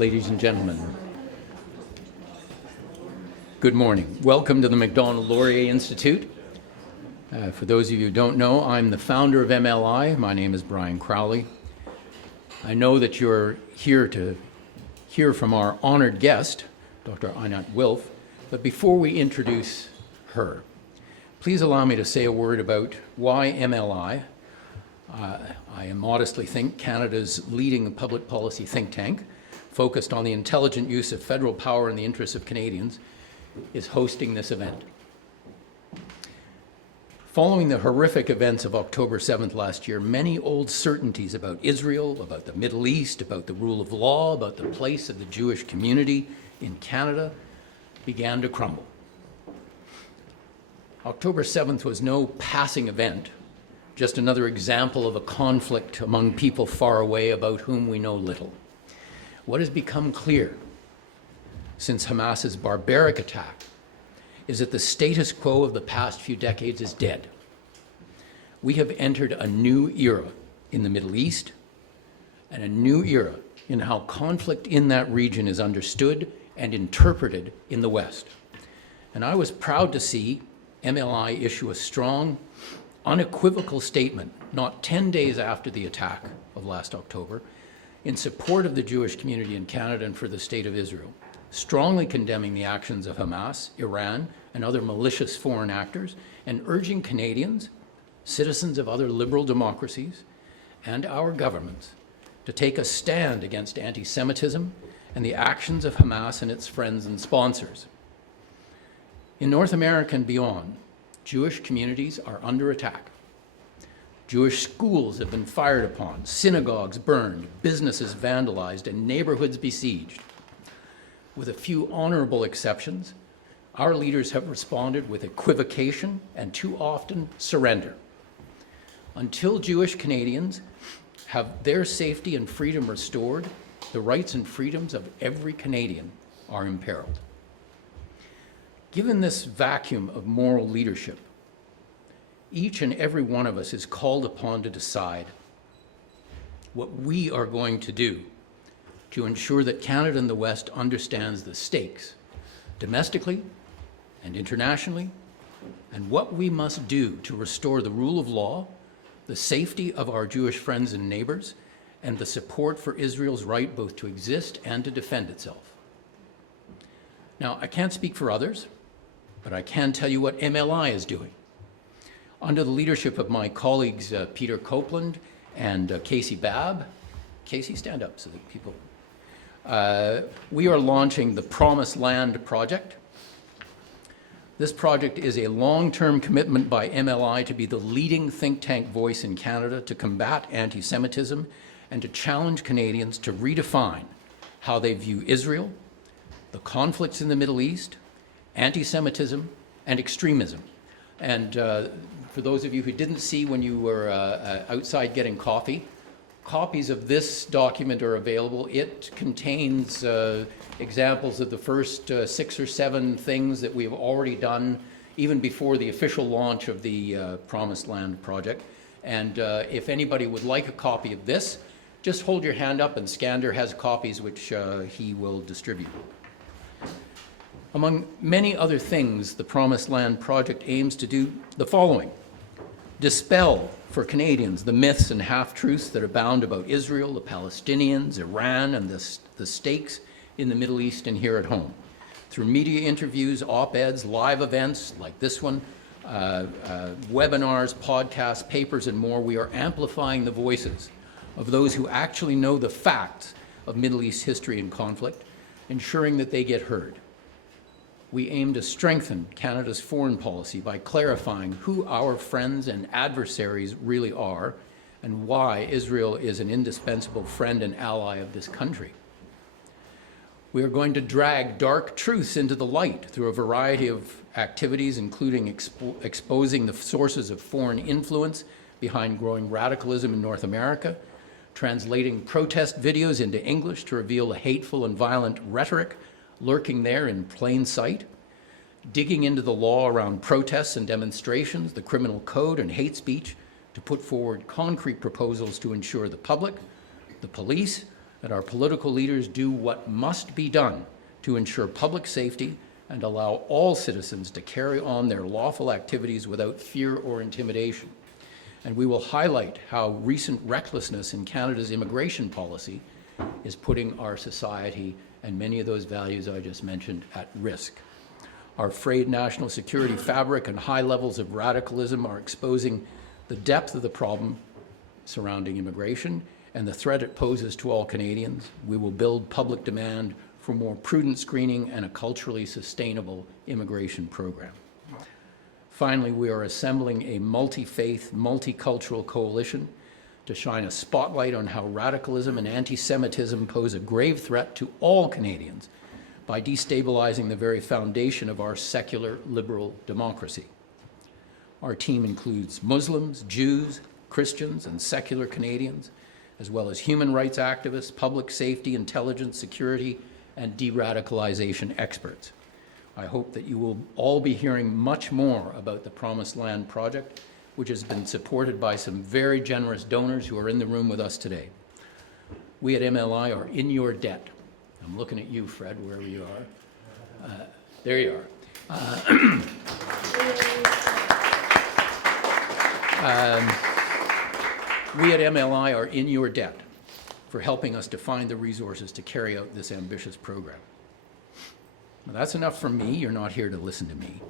ladies and gentlemen. Good morning. Welcome to the Macdonald-Laurier Institute. For those of you who don't know, I'm the founder of MLI. My name is Brian Crowley. I know that you're here to hear from our honored guest, Dr. Einat Wilf, but before we introduce her, please allow me to say a word about why MLI. I modestly think Canada's leading public policy think tank, focused on the intelligent use of federal power in the interests of Canadians, is hosting this event. Following the horrific events of October 7th last year, many old certainties about Israel, about the Middle East, about the rule of law, about the place of the Jewish community in Canada began to crumble. October 7th was no passing event, just another example of a conflict among people far away about whom we know little. What has become clear since Hamas's barbaric attack is that the status quo of the past few decades is dead. We have entered a new era in the Middle East and a new era in how conflict in that region is understood and interpreted in the West. And I was proud to see MLI issue a strong, unequivocal statement, not 10 days after the attack of last October, in support of the Jewish community in Canada and for the State of Israel, strongly condemning the actions of Hamas, Iran, and other malicious foreign actors, and urging Canadians, citizens of other liberal democracies, and our governments to take a stand against anti-Semitism and the actions of Hamas and its friends and sponsors. In North America and beyond, Jewish communities are under attack. Jewish schools have been fired upon, synagogues burned, businesses vandalized, and neighborhoods besieged. With a few honorable exceptions, our leaders have responded with equivocation and too often surrender. Until Jewish Canadians have their safety and freedom restored, the rights and freedoms of every Canadian are imperiled. Given this vacuum of moral leadership, each and every one of us is called upon to decide what we are going to do to ensure that Canada and the West understands the stakes, domestically and internationally, and what we must do to restore the rule of law, the safety of our Jewish friends and neighbors, and the support for Israel's right both to exist and to defend itself. Now, I can't speak for others, but I can tell you what MLI is doing. Under the leadership of my colleagues Peter Copeland and Casey Babb, Casey, stand up so that people, we are launching the Promised Land Project. This project is a long-term commitment by MLI to be the leading think tank voice in Canada to combat anti-Semitism and to challenge Canadians to redefine how they view Israel, the conflicts in the Middle East, anti-Semitism, and extremism. And for those of you who didn't see when you were outside getting coffee, copies of this document are available. It contains examples of the first 6 or 7 things that we have already done even before the official launch of the Promised Land Project. And if anybody would like a copy of this, just hold your hand up and Skander has copies which he will distribute. Among many other things, the Promised Land Project aims to do the following: dispel for Canadians the myths and half-truths that abound about Israel, the Palestinians, Iran, and the stakes in the Middle East and here at home. Through media interviews, op-eds, live events like this one, webinars, podcasts, papers, and more, we are amplifying the voices of those who actually know the facts of Middle East history and conflict, ensuring that they get heard. We aim to strengthen Canada's foreign policy by clarifying who our friends and adversaries really are and why Israel is an indispensable friend and ally of this country. We are going to drag dark truths into the light through a variety of activities, including exposing the sources of foreign influence behind growing radicalism in North America, translating protest videos into English to reveal the hateful and violent rhetoric lurking there in plain sight, digging into the law around protests and demonstrations, the criminal code and hate speech to put forward concrete proposals to ensure the public, the police, that our political leaders do what must be done to ensure public safety and allow all citizens to carry on their lawful activities without fear or intimidation. And we will highlight how recent recklessness in Canada's immigration policy is putting our society and many of those values I just mentioned at risk. Our frayed national security fabric and high levels of radicalism are exposing the depth of the problem surrounding immigration and the threat it poses to all Canadians. We will build public demand for more prudent screening and a culturally sustainable immigration program. Finally, we are assembling a multi-faith, multicultural coalition to shine a spotlight on how radicalism and anti-Semitism pose a grave threat to all Canadians by destabilizing the very foundation of our secular liberal democracy. Our team includes Muslims, Jews, Christians, and secular Canadians, as well as human rights activists, public safety, intelligence, security, and de-radicalization experts. I hope that you will all be hearing much more about the Promised Land project, which has been supported by some very generous donors who are in the room with us today. We at MLI are in your debt. I'm looking at you, Fred, wherever you are. There you are. We at MLI are in your debt for helping us to find the resources to carry out this ambitious program. Now, that's enough from me. You're not here to listen to me.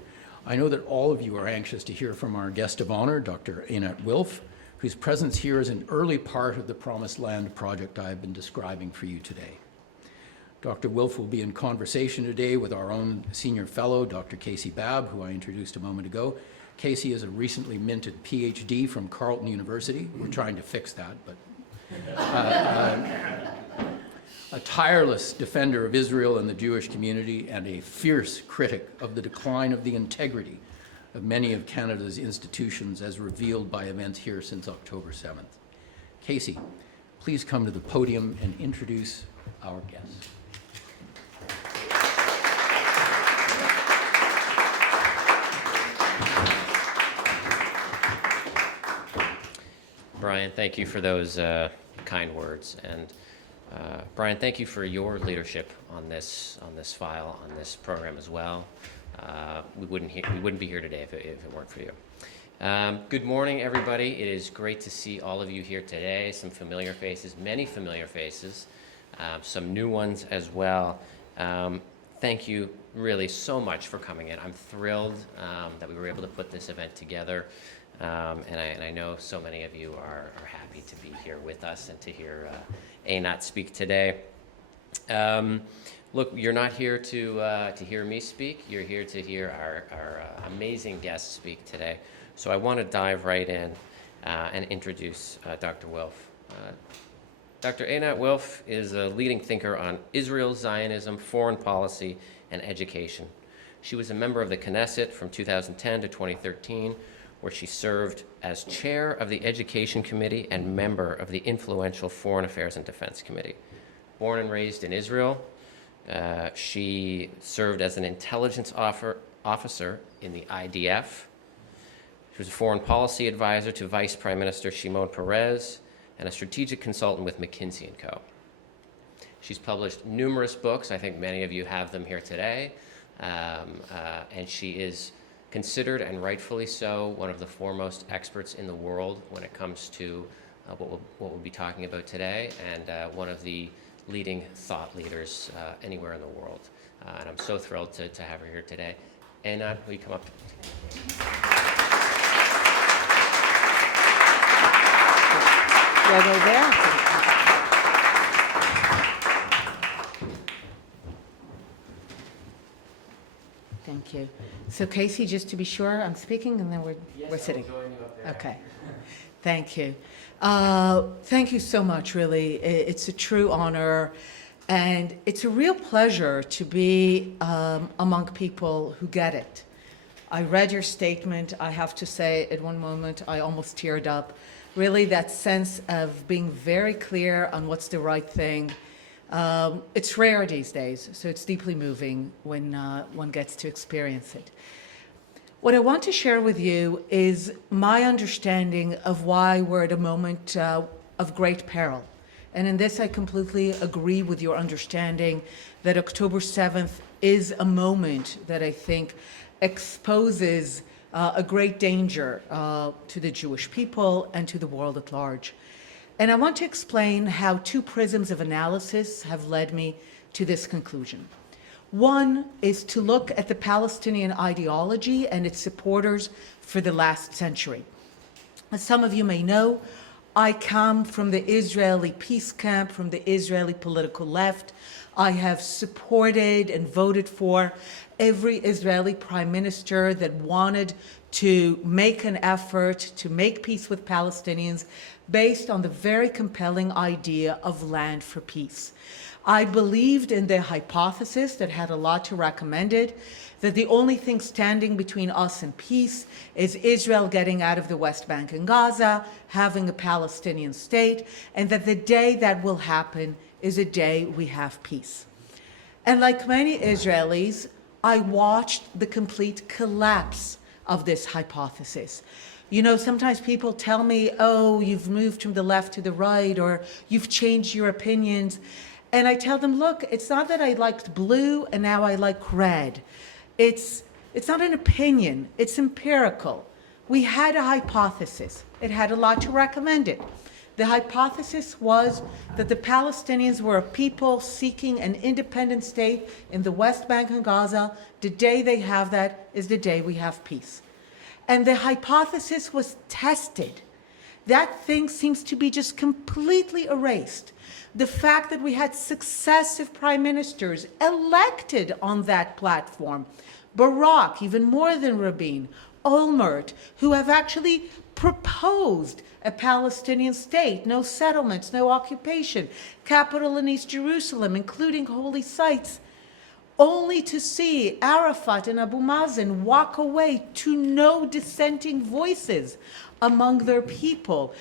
I know that all of you are anxious to hear from our guest of honor, Dr. Einat Wilf, whose presence here is an early part of the Promised Land project I have been describing for you today. Dr. Wilf will be in conversation today with our own senior fellow, Dr. Casey Babb, who I introduced a moment ago. Casey is a recently minted PhD from Carleton University. We're trying to fix that, but a tireless defender of Israel and the Jewish community and a fierce critic of the decline of the integrity of many of Canada's institutions as revealed by events here since October 7th. Casey, please come to the podium and introduce our guests. Brian, thank you for those kind words, and Brian, thank you for your leadership on this file, on this program as well. We wouldn't be here today if it weren't for you. Good morning, everybody. It is great to see all of you here today. Some familiar faces, many familiar faces, some new ones as well. Thank you really so much for coming in. I'm thrilled that we were able to put this event together. And I know so many of you are happy to be here with us and to hear Einat speak today. Look, you're not here to hear me speak. You're here to hear our amazing guests speak today. So I want to dive right in and introduce Dr. Wilf. Dr. Einat Wilf is a leading thinker on Israel, Zionism, foreign policy, and education. She was a member of the Knesset from 2010 to 2013, where she served as chair of the Education Committee and member of the influential Foreign Affairs and Defense Committee. Born and raised in Israel, she served as an intelligence officer in the IDF. She was a foreign policy advisor to Vice Prime Minister Shimon Peres and a strategic consultant with McKinsey & Co. She's published numerous books. I think many of you have them here today. And she is considered, and rightfully so, one of the foremost experts in the world when it comes to what we'll be talking about today, and one of the leading thought leaders anywhere in the world. And I'm so thrilled to have her here today. Einat, will you come up? Right over there. Thank you. So Casey, just to be sure, I'm speaking and then we're sitting. I'll join you up there. Okay. Thank you. Thank you so much, really. It's a true honor, and it's a real pleasure to be among people who get it. I read your statement. I have to say, at one moment, I almost teared up. Really, that sense of being very clear on what's the right thing. It's rare these days, so it's deeply moving when one gets to experience it. What I want to share with you is my understanding of why we're at a moment of great peril And in this, I completely agree with your understanding that October 7th is a moment that I think exposes a great danger to the Jewish people and to the world at large. And I want to explain how two prisms of analysis have led me to this conclusion. One is to look at the Palestinian ideology and its supporters for the last century. As some of you may know, I come from the Israeli peace camp, from the Israeli political left. I have supported and voted for every Israeli prime minister that wanted to make an effort to make peace with Palestinians based on the very compelling idea of land for peace. I believed in the hypothesis that had a lot to recommend it, that the only thing standing between us and peace is Israel getting out of the West Bank and Gaza, having a Palestinian state, and that the day that will happen is a day we have peace. And like many Israelis, I watched the complete collapse of this hypothesis. You know, sometimes people tell me, oh, you've moved from the left to the right, or you've changed your opinions. And I tell them, look, it's not that I liked blue and now I like red. It's not an opinion, it's empirical. We had a hypothesis. It had a lot to recommend it. The hypothesis was that the Palestinians were a people seeking an independent state in the West Bank and Gaza. The day they have that is the day we have peace. And the hypothesis was tested. That thing seems to be just completely erased. The fact that we had successive prime ministers elected on that platform, Barak, even more than Rabin, Olmert, who have actually proposed a Palestinian state, no settlements, no occupation, capital in East Jerusalem, including holy sites, only to see Arafat and Abu Mazen walk away to no dissenting voices among their people.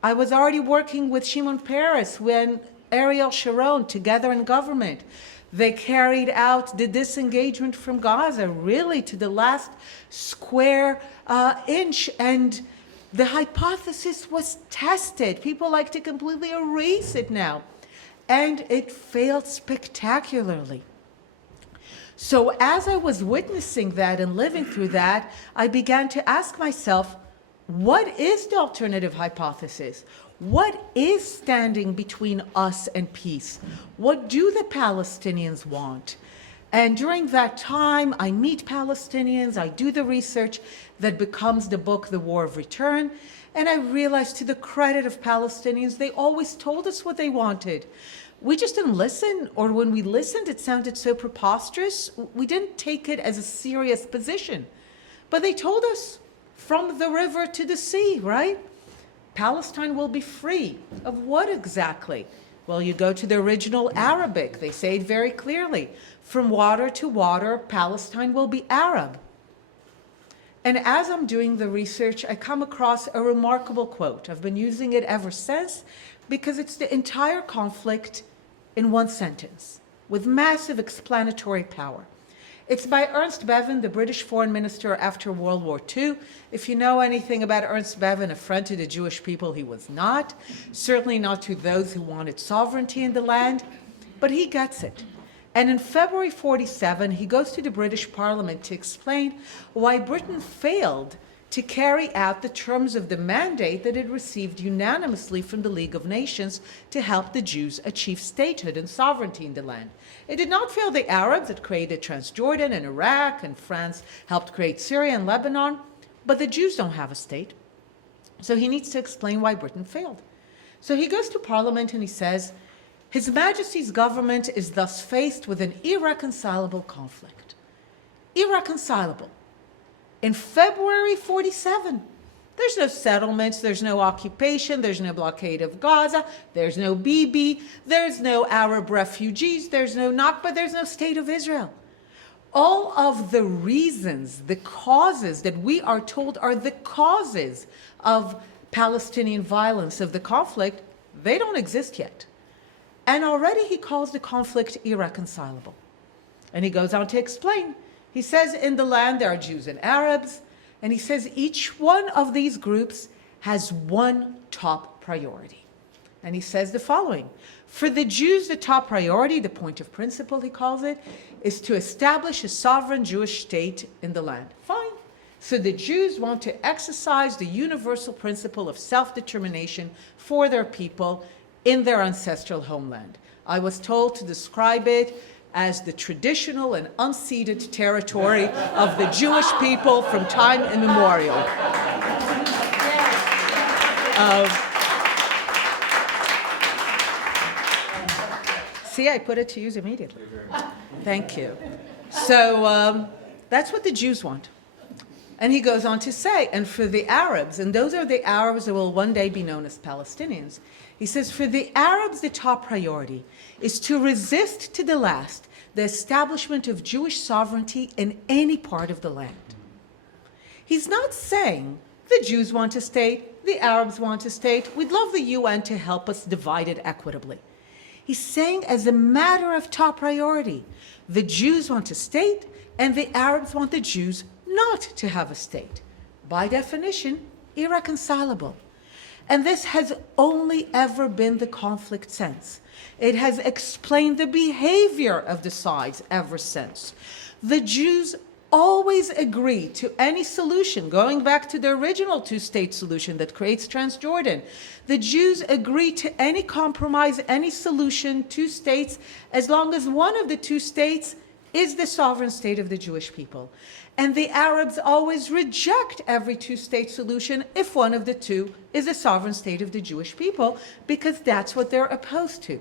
I was already working with Shimon Peres when Ariel Sharon, together in government, they carried out the disengagement from Gaza, really to the last square inch. And the hypothesis was tested. People like to completely erase it now. And it failed spectacularly. So as I was witnessing that and living through that, I began to ask myself, what is the alternative hypothesis? What is standing between us and peace? What do the Palestinians want? And during that time, I meet Palestinians, I do the research that becomes the book, The War of Return, and I realized, to the credit of Palestinians, they always told us what they wanted. We just didn't listen, or when we listened, it sounded so preposterous. We didn't take it as a serious position. But they told us, from the river to the sea, right? Palestine will be free. Of what exactly? Well, you go to the original Arabic. They say it very clearly. From water to water, Palestine will be Arab. And as I'm doing the research, I come across a remarkable quote. I've been using it ever since because it's the entire conflict in one sentence with massive explanatory power. It's by Ernst Bevin, the British foreign minister after World War II. If you know anything about Ernst Bevin, a friend to the Jewish people, he was not. Certainly not to those who wanted sovereignty in the land, but he gets it. And in February 47, he goes to the British Parliament to explain why Britain failed to carry out the terms of the mandate that it received unanimously from the League of Nations to help the Jews achieve statehood and sovereignty in the land. It did not fail the Arabs that created Transjordan and Iraq, and France helped create Syria and Lebanon, but the Jews don't have a state. So he needs to explain why Britain failed. So he goes to Parliament and he says, His Majesty's government is thus faced with an irreconcilable conflict. Irreconcilable. In February 47, there's no settlements, there's no occupation, there's no blockade of Gaza, there's no Bibi, there's no Arab refugees, there's no Nakba, there's no state of Israel. All of the reasons, the causes that we are told are the causes of Palestinian violence, of the conflict, they don't exist yet. And already he calls the conflict irreconcilable. And he goes on to explain. He says in the land there are Jews and Arabs, and he says each one of these groups has one top priority. And he says the following: for the Jews, the top priority, the point of principle, he calls it, is to establish a sovereign Jewish state in the land. Fine. So the Jews want to exercise the universal principle of self-determination for their people in their ancestral homeland. I was told to describe it as the traditional and unceded territory of the Jewish people from time immemorial. See, I put it to use immediately. Thank you. So that's what the Jews want. And he goes on to say, and for the Arabs, and those are the Arabs that will one day be known as Palestinians, he says, for the Arabs, the top priority is to resist to the last the establishment of Jewish sovereignty in any part of the land. He's not saying the Jews want a state, the Arabs want a state, we'd love the UN to help us divide it equitably. He's saying, as a matter of top priority, the Jews want a state and the Arabs want the Jews not to have a state. By definition, irreconcilable. And this has only ever been the conflict since. It has explained the behavior of the sides ever since. The Jews always agree to any solution, going back to the original two-state solution that creates Transjordan. The Jews agree to any compromise, any solution, two states, as long as one of the two states is the sovereign state of the Jewish people. And the Arabs always reject every two-state solution if one of the two is a sovereign state of the Jewish people, because that's what they're opposed to.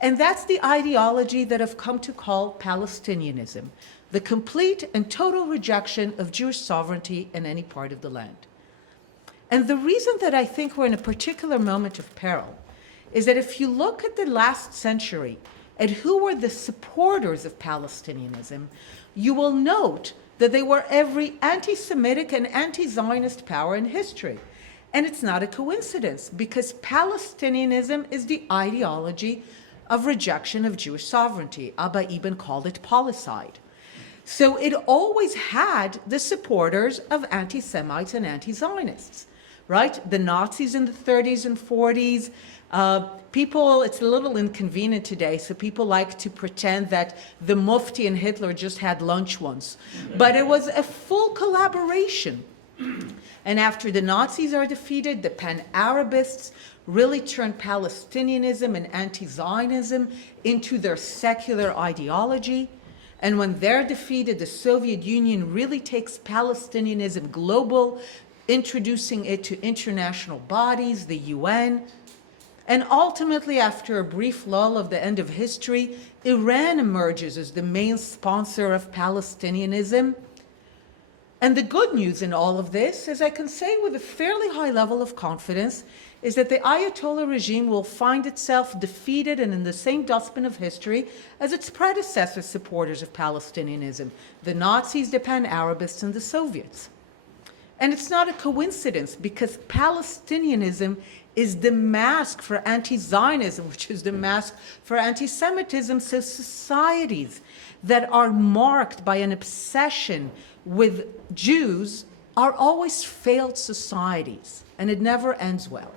And that's the ideology that I've come to call Palestinianism, the complete and total rejection of Jewish sovereignty in any part of the land. And the reason that I think we're in a particular moment of peril is that if you look at the last century at who were the supporters of Palestinianism, you will note that they were every anti-Semitic and anti-Zionist power in history. And it's not a coincidence, because Palestinianism is the ideology of rejection of Jewish sovereignty. Abba Eban called it policide. So it always had the supporters of anti-Semites and anti-Zionists, right? The Nazis in the 30s and 40s. People, it's a little inconvenient today, so people like to pretend that the Mufti and Hitler just had lunch once. But it was a full collaboration. And after the Nazis are defeated, the Pan-Arabists really turned Palestinianism and anti-Zionism into their secular ideology. And when they're defeated, the Soviet Union really takes Palestinianism global, introducing it to international bodies, the UN. And ultimately, after a brief lull of the end of history, Iran emerges as the main sponsor of Palestinianism. And the good news in all of this, as I can say with a fairly high level of confidence, is that the Ayatollah regime will find itself defeated and in the same dustbin of history as its predecessor supporters of Palestinianism, the Nazis, the Pan-Arabists, and the Soviets. And it's not a coincidence, because Palestinianism is the mask for anti-Zionism, which is the mask for anti-Semitism. So societies that are marked by an obsession with Jews are always failed societies, and it never ends well.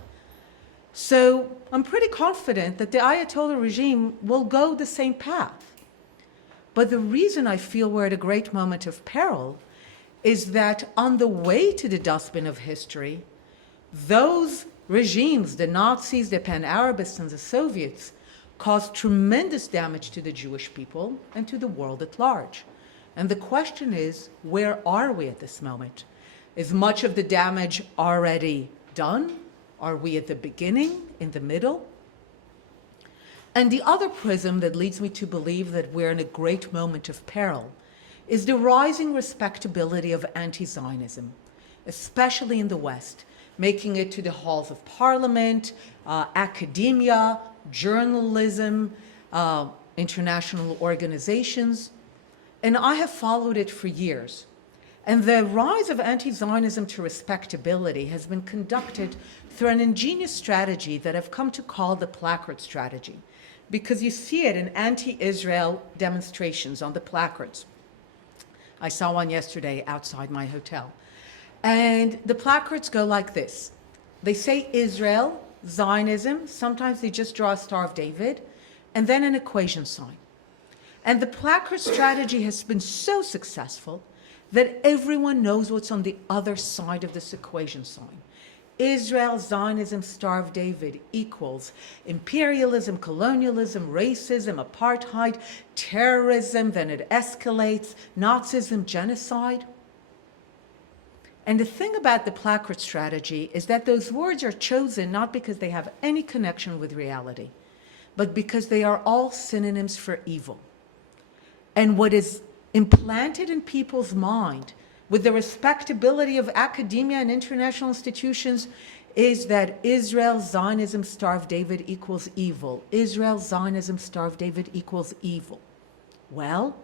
So I'm pretty confident that the Ayatollah regime will go the same path. But the reason I feel we're at a great moment of peril is that on the way to the dustbin of history, those regimes, the Nazis, the Pan-Arabists, and the Soviets, caused tremendous damage to the Jewish people and to the world at large. And the question is, where are we at this moment? Is much of the damage already done? Are we at the beginning, in the middle? And the other prism that leads me to believe that we're in a great moment of peril is the rising respectability of anti-Zionism, especially in the West, making it to the halls of parliament, academia, journalism, international organizations. And I have followed it for years. And the rise of anti-Zionism to respectability has been conducted through an ingenious strategy that I've come to call the placard strategy, because you see it in anti-Israel demonstrations on the placards. I saw one yesterday outside my hotel. And the placards go like this. They say Israel, Zionism, sometimes they just draw a Star of David, and then an equation sign. And the placard strategy has been so successful that everyone knows what's on the other side of this equation sign. Israel, Zionism, Star of David equals imperialism, colonialism, racism, apartheid, terrorism, then it escalates, Nazism, genocide. And the thing about the placard strategy is that those words are chosen not because they have any connection with reality, but because they are all synonyms for evil. And what is implanted in people's mind with the respectability of academia and international institutions is that Israel, Zionism, Star of David equals evil. Israel, Zionism, Star of David equals evil. Well,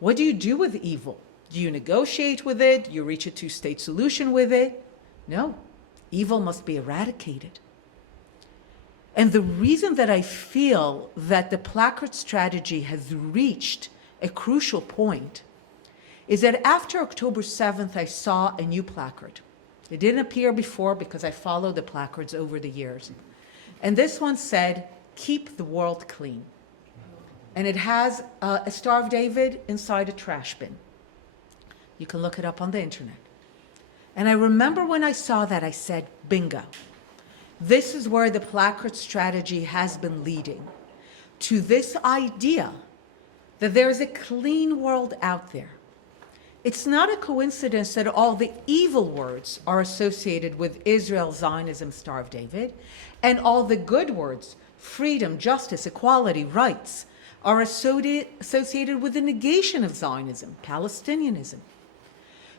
what do you do with evil? Do you negotiate with it? Do you reach a two-state solution with it? No. Evil must be eradicated. And the reason that I feel that the placard strategy has reached a crucial point is that after October 7th, I saw a new placard. It didn't appear before because I followed the placards over the years. And this one said, "Keep the world clean." And it has a Star of David inside a trash bin. You can look it up on the internet. And I remember when I saw that, I said, bingo. This is where the placard strategy has been leading, to this idea that there is a clean world out there. It's not a coincidence that all the evil words are associated with Israel, Zionism, Star of David, and all the good words, freedom, justice, equality, rights, are associated with the negation of Zionism, Palestinianism.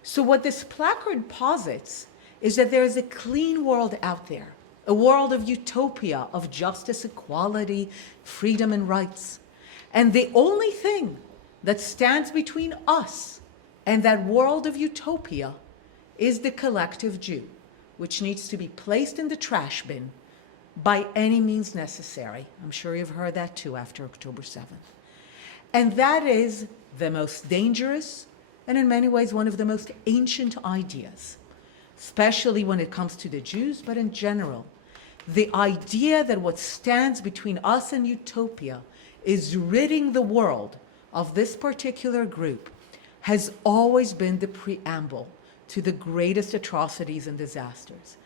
So what this placard posits is that there is a clean world out there, a world of utopia, of justice, equality, freedom, and rights. And the only thing that stands between us and that world of utopia is the collective Jew, which needs to be placed in the trash bin by any means necessary. I'm sure you've heard that too after October 7th. And that is the most dangerous and in many ways one of the most ancient ideas, especially when it comes to the Jews, but in general. The idea that what stands between us and utopia is ridding the world of this particular group has always been the preamble to the greatest atrocities and disasters.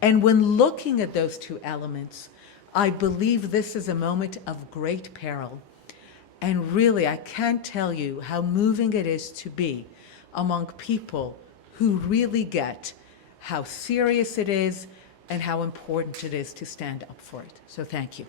And when looking at those two elements, I believe this is a moment of great peril. And really, I can't tell you how moving it is to be among people who really get how serious it is and how important it is to stand up for it. So thank you.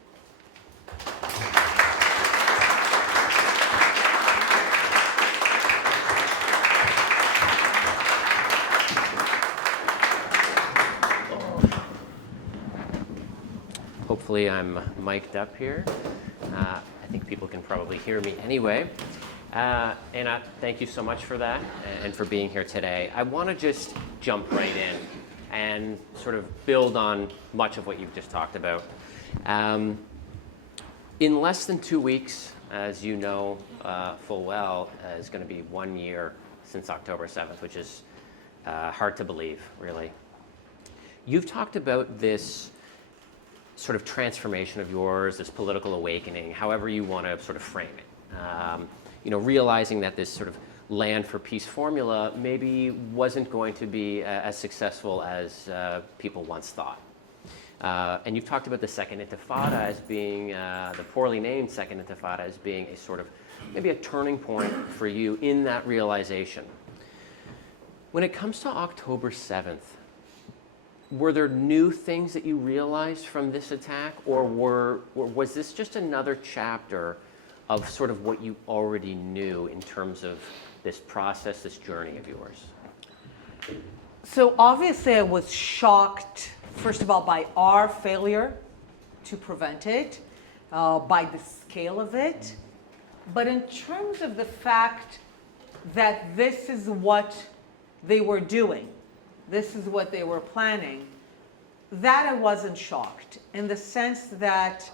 Hopefully I'm mic'd up here. I think people can probably hear me anyway. Anat, thank you so much for that and for being here today. I want to just jump right in and sort of build on much of what you've just talked about. In less than 2 weeks, as you know full well, is going to be 1 year since October 7th, which is hard to believe, really. You've talked about this sort of transformation of yours, this political awakening, however you want to sort of frame it. Realizing that this sort of land for peace formula maybe wasn't going to be as successful as people once thought. And you've talked about the Second Intifada as being, the poorly named Second Intifada as being a sort of, maybe a turning point for you in that realization. When it comes to October 7th, were there new things that you realized from this attack, or was this just another chapter of sort of what you already knew in terms of this process, this journey of yours? So obviously I was shocked, first of all, by our failure to prevent it, by the scale of it. But in terms of the fact that this is what they were doing, this is what they were planning, that I wasn't shocked, in the sense that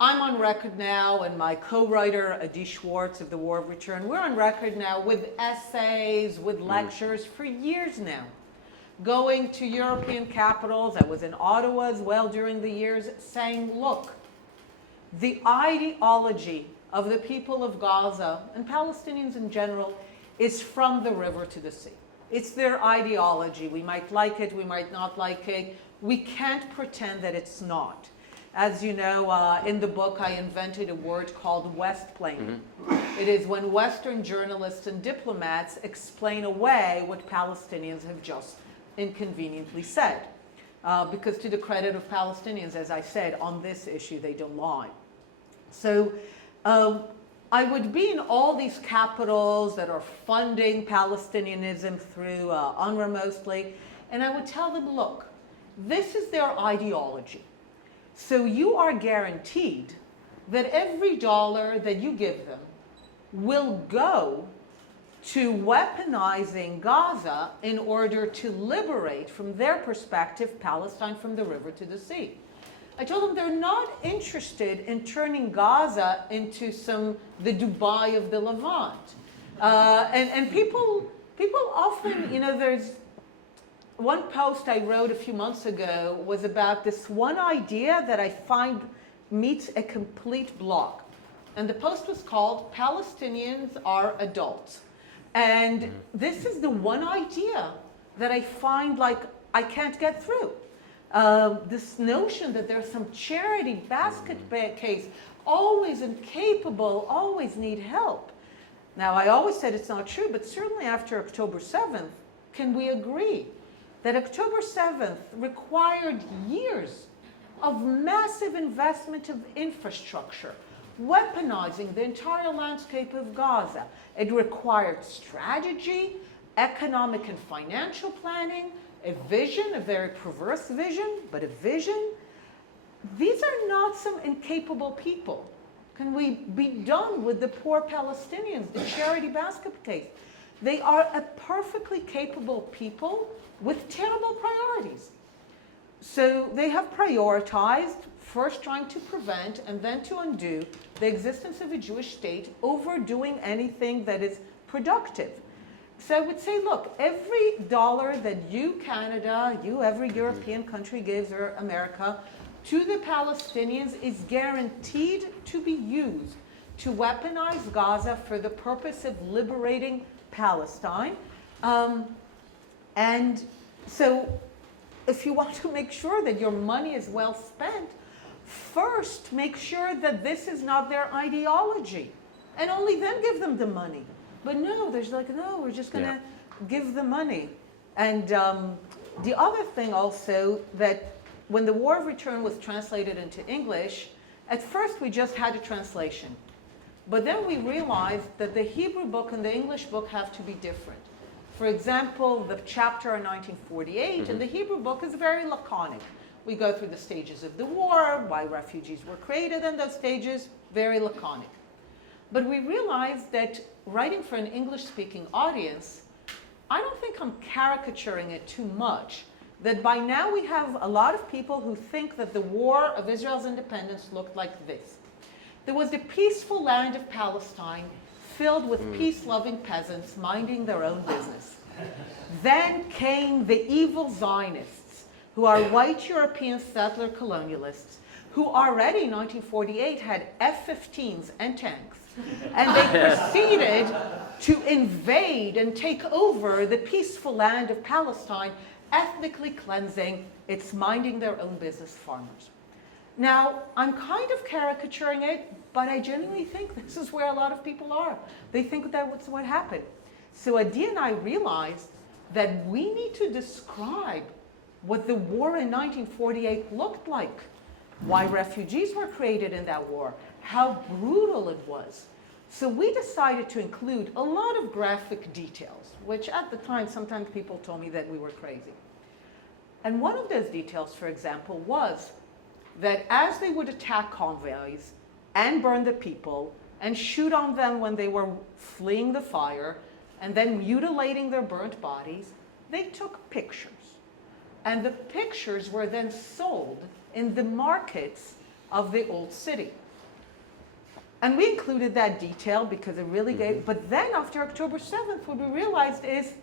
I'm on record now, and my co-writer, Adi Schwartz of The War of Return, we're on record now with essays, with lectures for years now, going to European capitals. I was in Ottawa as well during the years, saying, look, the ideology of the people of Gaza and Palestinians in general is from the river to the sea. It's their ideology. We might like it, we might not like it. We can't pretend that it's not. As you know, in the book, I invented a word called West-plaining. It is when Western journalists and diplomats explain away what Palestinians have just inconveniently said. Because to the credit of Palestinians, as I said, on this issue, they don't lie. So I would be in all these capitals that are funding Palestinianism through UNRWA mostly, and I would tell them, look, this is their ideology. So you are guaranteed that every dollar that you give them will go to weaponizing Gaza in order to liberate, from their perspective, Palestine from the river to the sea. I told them they're not interested in turning Gaza into the Dubai of the Levant. And people often, you know, there's one post I wrote a few months ago was about this one idea that I find meets a complete block. And the post was called Palestinians Are Adults. And this is the one idea that I find like I can't get through. This notion that there's some charity basket case, always incapable, always need help. Now, I always said it's not true, but certainly after October 7th, can we agree that October 7th required years of massive investment of infrastructure, weaponizing the entire landscape of Gaza? It required strategy, economic and financial planning, a vision, a very perverse vision, but a vision. These are not some incapable people. Can we be done with the poor Palestinians, the charity basket case? They are a perfectly capable people with terrible priorities. So they have prioritized first trying to prevent and then to undo the existence of a Jewish state over doing anything that is productive. So I would say, look, every dollar that you, Canada, every European country gives, or America, to the Palestinians is guaranteed to be used to weaponize Gaza for the purpose of liberating Palestine. And so if you want to make sure that your money is well spent, first make sure that this is not their ideology, and only then give them the money. But no, there's like, no, we're just going to give the money. And the other thing also, that when the War of Return was translated into English, at first we just had a translation. But then we realized that the Hebrew book and the English book have to be different. For example, the chapter on 1948 in the Hebrew book is very laconic. We go through the stages of the war, why refugees were created in those stages, very laconic. But we realized that writing for an English-speaking audience, I don't think I'm caricaturing it too much, that by now we have a lot of people who think that the war of Israel's independence looked like this. There was the peaceful land of Palestine filled with peace-loving peasants minding their own business. Then came the evil Zionists, who are white European settler colonialists, who already in 1948 had F-15s and tanks. And they proceeded to invade and take over the peaceful land of Palestine, ethnically cleansing its minding their own business farmers. Now, I'm kind of caricaturing it, but I genuinely think this is where a lot of people are. They think that's what happened. So Adi and I realized that we need to describe what the war in 1948 looked like, why refugees were created in that war, how brutal it was. So we decided to include a lot of graphic details, which at the time, sometimes people told me that we were crazy. And one of those details, for example, was that as they would attack convoys and burn the people and shoot on them when they were fleeing the fire and then mutilating their burnt bodies, they took pictures. And the pictures were then sold in the markets of the old city. And we included that detail because it really gave, but then after October 7th, what we realized is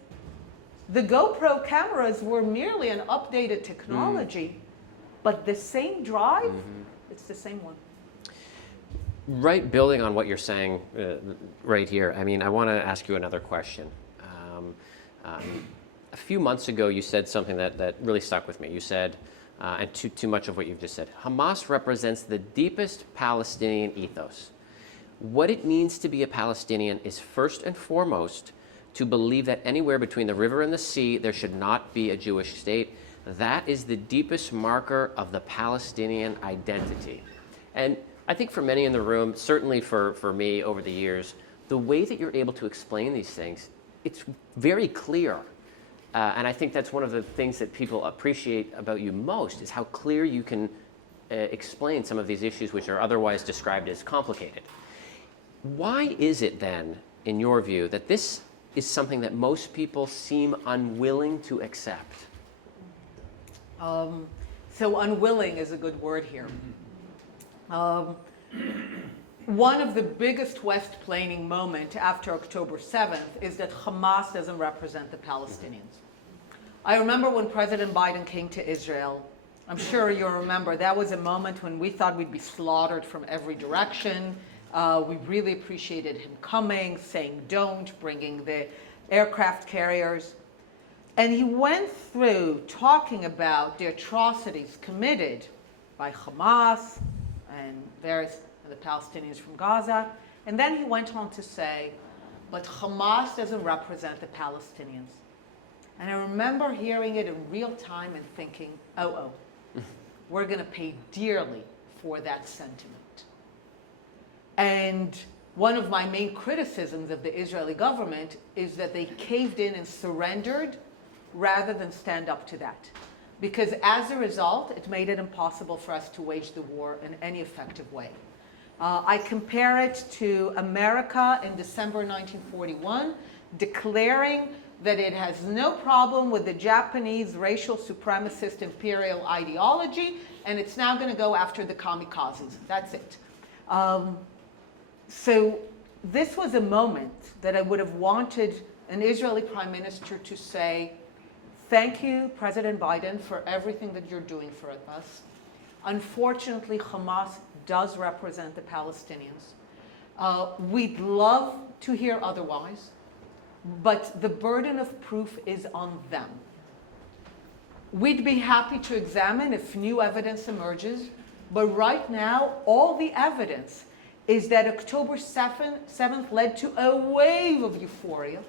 The GoPro cameras were merely an updated technology, but the same drive, it's the same one. Right, building on what you're saying right here, I mean, I want to ask you another question. A few months ago, you said something that really stuck with me. You said, and too much of what you've just said, Hamas represents the deepest Palestinian ethos. What it means to be a Palestinian is first and foremost to believe that anywhere between the river and the sea, there should not be a Jewish state. That is the deepest marker of the Palestinian identity. And I think for many in the room, certainly for me over the years, the way that you're able to explain these things, it's very clear. And I think that's one of the things that people appreciate about you most, is how clear you can explain some of these issues which are otherwise described as complicated. Why is it then, in your view, that this is something that most people seem unwilling to accept? So unwilling is a good word here. One of the biggest West-plaining moments after October 7th is that Hamas doesn't represent the Palestinians. I remember when President Biden came to Israel. I'm sure you remember that was a moment when we thought we'd be slaughtered from every direction. We really appreciated him coming, saying don't, bringing the aircraft carriers. And he went through talking about the atrocities committed by Hamas and various the Palestinians from Gaza. And then he went on to say, but Hamas doesn't represent the Palestinians. And I remember hearing it in real time and thinking, we're going to pay dearly for that sentiment. And one of my main criticisms of the Israeli government is that they caved in and surrendered rather than stand up to that. Because as a result, it made it impossible for us to wage the war in any effective way. I compare it to America in December 1941, declaring that it has no problem with the Japanese racial supremacist imperial ideology, and it's now going to go after the kamikazes. That's it. So this was a moment that I would have wanted an Israeli prime minister to say, thank you, President Biden, for everything that you're doing for us. Unfortunately, Hamas does represent the Palestinians. We'd love to hear otherwise, but the burden of proof is on them. We'd be happy to examine if new evidence emerges, but right now, all the evidence is that October 7th led to a wave of euphoria.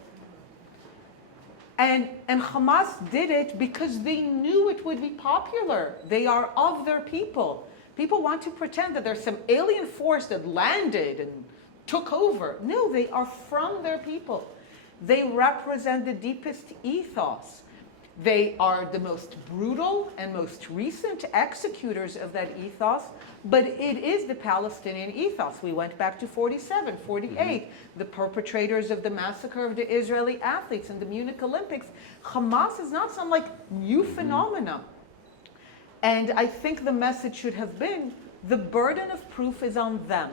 And Hamas did it because they knew it would be popular. They are of their people. People want to pretend that there's some alien force that landed and took over. No, they are from their people. They represent the deepest ethos. They are the most brutal and most recent executors of that ethos, but it is the Palestinian ethos. We went back to 47, 48, the perpetrators of the massacre of the Israeli athletes in the Munich Olympics. Hamas is not some new phenomenon. And I think the message should have been, the burden of proof is on them.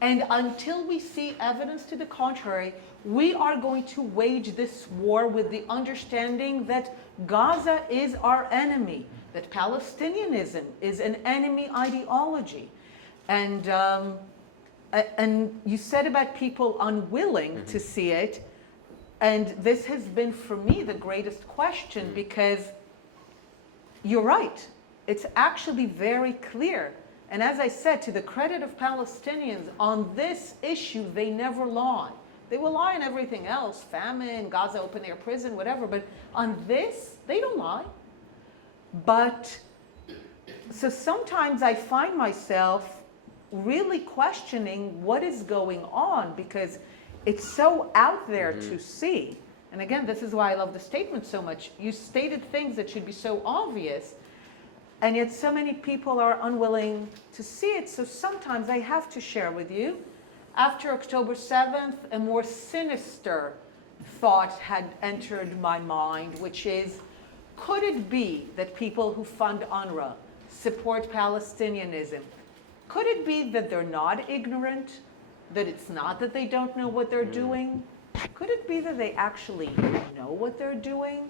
And until we see evidence to the contrary, we are going to wage this war with the understanding that Gaza is our enemy, that Palestinianism is an enemy ideology. And you said about people unwilling to see it, and this has been for me the greatest question, because you're right. It's actually very clear. And as I said, to the credit of Palestinians, on this issue, they never lie. They will lie on everything else, famine, Gaza open air prison, whatever, but on this, they don't lie. But, so sometimes I find myself really questioning what is going on, because it's so out there to see. And again, this is why I love the statement so much. You stated things that should be so obvious, and yet so many people are unwilling to see it. So sometimes I have to share with you, after October 7th, a more sinister thought had entered my mind, which is, could it be that people who fund UNRWA support Palestinianism? Could it be that they're not ignorant? That it's not that they don't know what they're doing? Could it be that they actually know what they're doing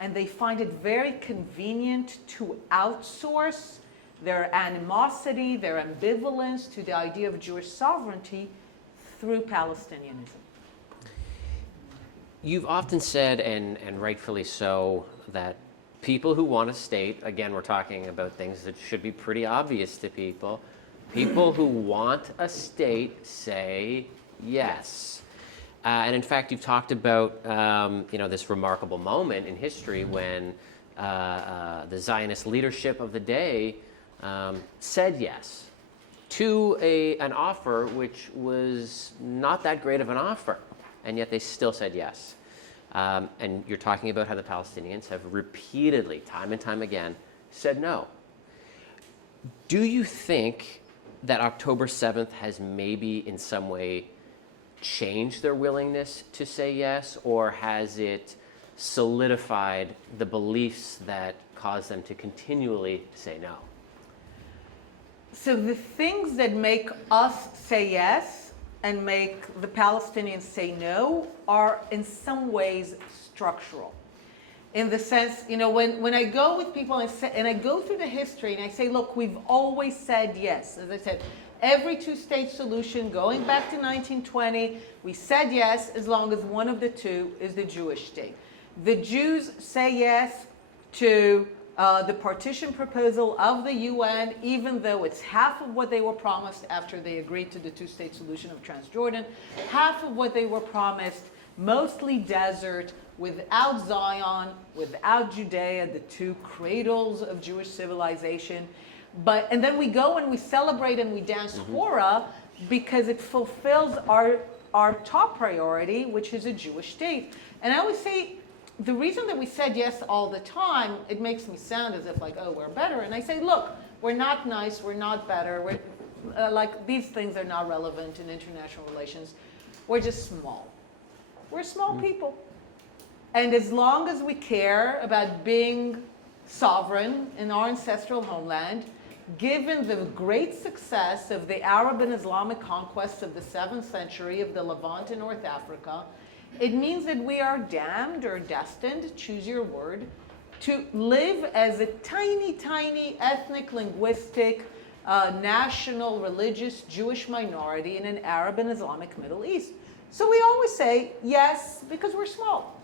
and they find it very convenient to outsource their animosity, their ambivalence to the idea of Jewish sovereignty through Palestinianism? You've often said, and rightfully so, that people who want a state, again, we're talking about things that should be pretty obvious to people, people who want a state say yes. And in fact, you've talked about this remarkable moment in history when the Zionist leadership of the day said yes to an offer which was not that great of an offer, and yet they still said yes. And you're talking about how the Palestinians have repeatedly, time and time again, said no. Do you think that October 7th has maybe in some way changed their willingness to say yes, or has it solidified the beliefs that cause them to continually say no? So the things that make us say yes and make the Palestinians say no are in some ways structural. In the sense, when I go with people and I go through the history and I say, look, we've always said yes. As I said, every two-state solution going back to 1920, we said yes as long as one of the two is the Jewish state. The Jews say yes to the partition proposal of the UN, even though it's half of what they were promised after they agreed to the two-state solution of Transjordan, half of what they were promised, mostly desert, without Zion, without Judea, the two cradles of Jewish civilization. And then we go and we celebrate and we dance Hora because it fulfills our top priority, which is a Jewish state. And I always say, the reason that we said yes all the time, it makes me sound as if like, oh, we're better. And I say, look, we're not nice, we're not better, we're these things are not relevant in international relations. We're just small. We're small people. And as long as we care about being sovereign in our ancestral homeland, given the great success of the Arab and Islamic conquests of the 7th century of the Levant and North Africa, it means that we are damned or destined, choose your word, to live as a tiny, tiny ethnic, linguistic, national, religious Jewish minority in an Arab and Islamic Middle East. So we always say yes because we're small.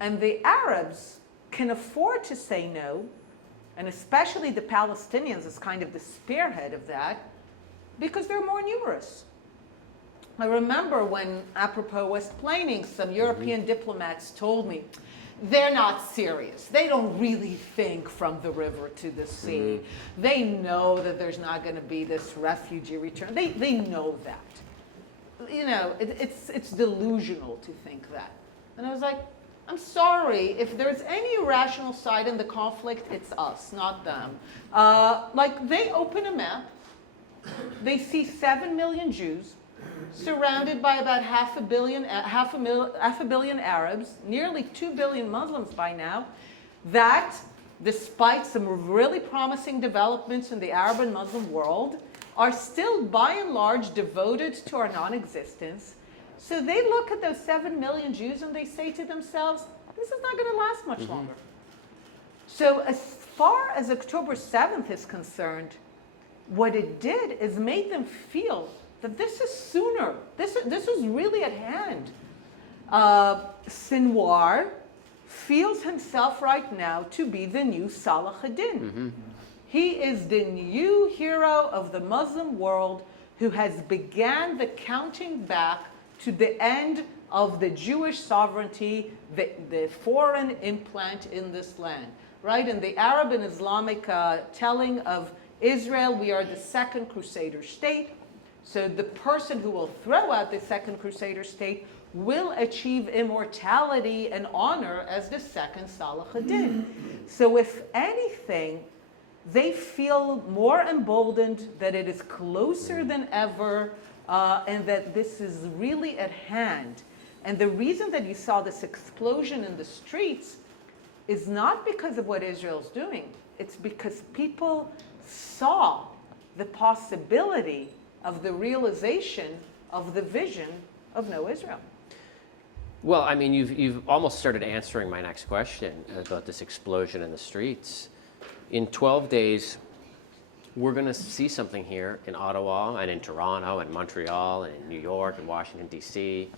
And the Arabs can afford to say no, and especially the Palestinians as kind of the spearhead of that, because they're more numerous. I remember when, apropos West Planning, some European diplomats told me, they're not serious. They don't really think from the river to the sea. They know that there's not going to be this refugee return. They know that. It's delusional to think that. And I was like, I'm sorry, if there's any irrational side in the conflict, it's us, not them. They open a map, they see 7 million Jews, surrounded by about half a billion Arabs, nearly 2 billion Muslims by now, that, despite some really promising developments in the Arab and Muslim world, are still by and large devoted to our non-existence. So they look at those 7 million Jews and they say to themselves, this is not going to last much longer. So as far as October 7th is concerned, what it did is made them feel that this is sooner. This is really at hand. Sinwar feels himself right now to be the new Salah ad-Din. He is the new hero of the Muslim world who has began the counting back to the end of the Jewish sovereignty, the foreign implant in this land. Right? In the Arab and Islamic telling of Israel, we are the second Crusader state. So the person who will throw out the second Crusader state will achieve immortality and honor as the second Salah ad-Din. So if anything, they feel more emboldened that it is closer than ever and that this is really at hand. And the reason that you saw this explosion in the streets is not because of what Israel's doing. It's because people saw the possibility of the realization of the vision of no Israel. Well, I mean, you've almost started answering my next question about this explosion in the streets. In 12 days, we're going to see something here in Ottawa and in Toronto and Montreal and in New York and Washington, D.C.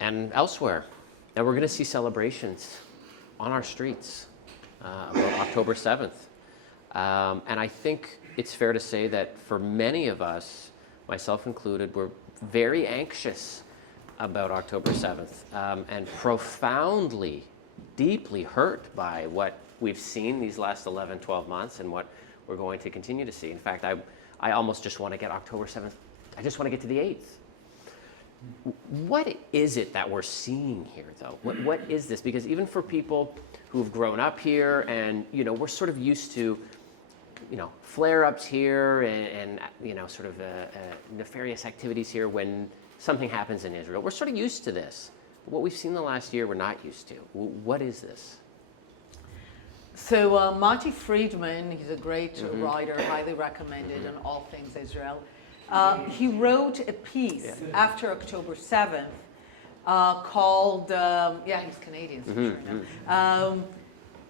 and elsewhere. And we're going to see celebrations on our streets about October 7th. And I think it's fair to say that for many of us, myself included, we're very anxious about October 7th and profoundly, deeply hurt by what we've seen these last 11, 12 months and what we're going to continue to see. In fact, I almost just want to get October 7th. I just want to get to the 8th. What is it that we're seeing here, though? What is this? Because even for people who've grown up here and, we're sort of used to, flare-ups here and sort of nefarious activities here when something happens in Israel. We're sort of used to this. What we've seen the last year, we're not used to. What is this? So Mati Friedman, he's a great writer, highly recommended on all things Israel. He wrote a piece after October 7th called, he's Canadian, so sure now.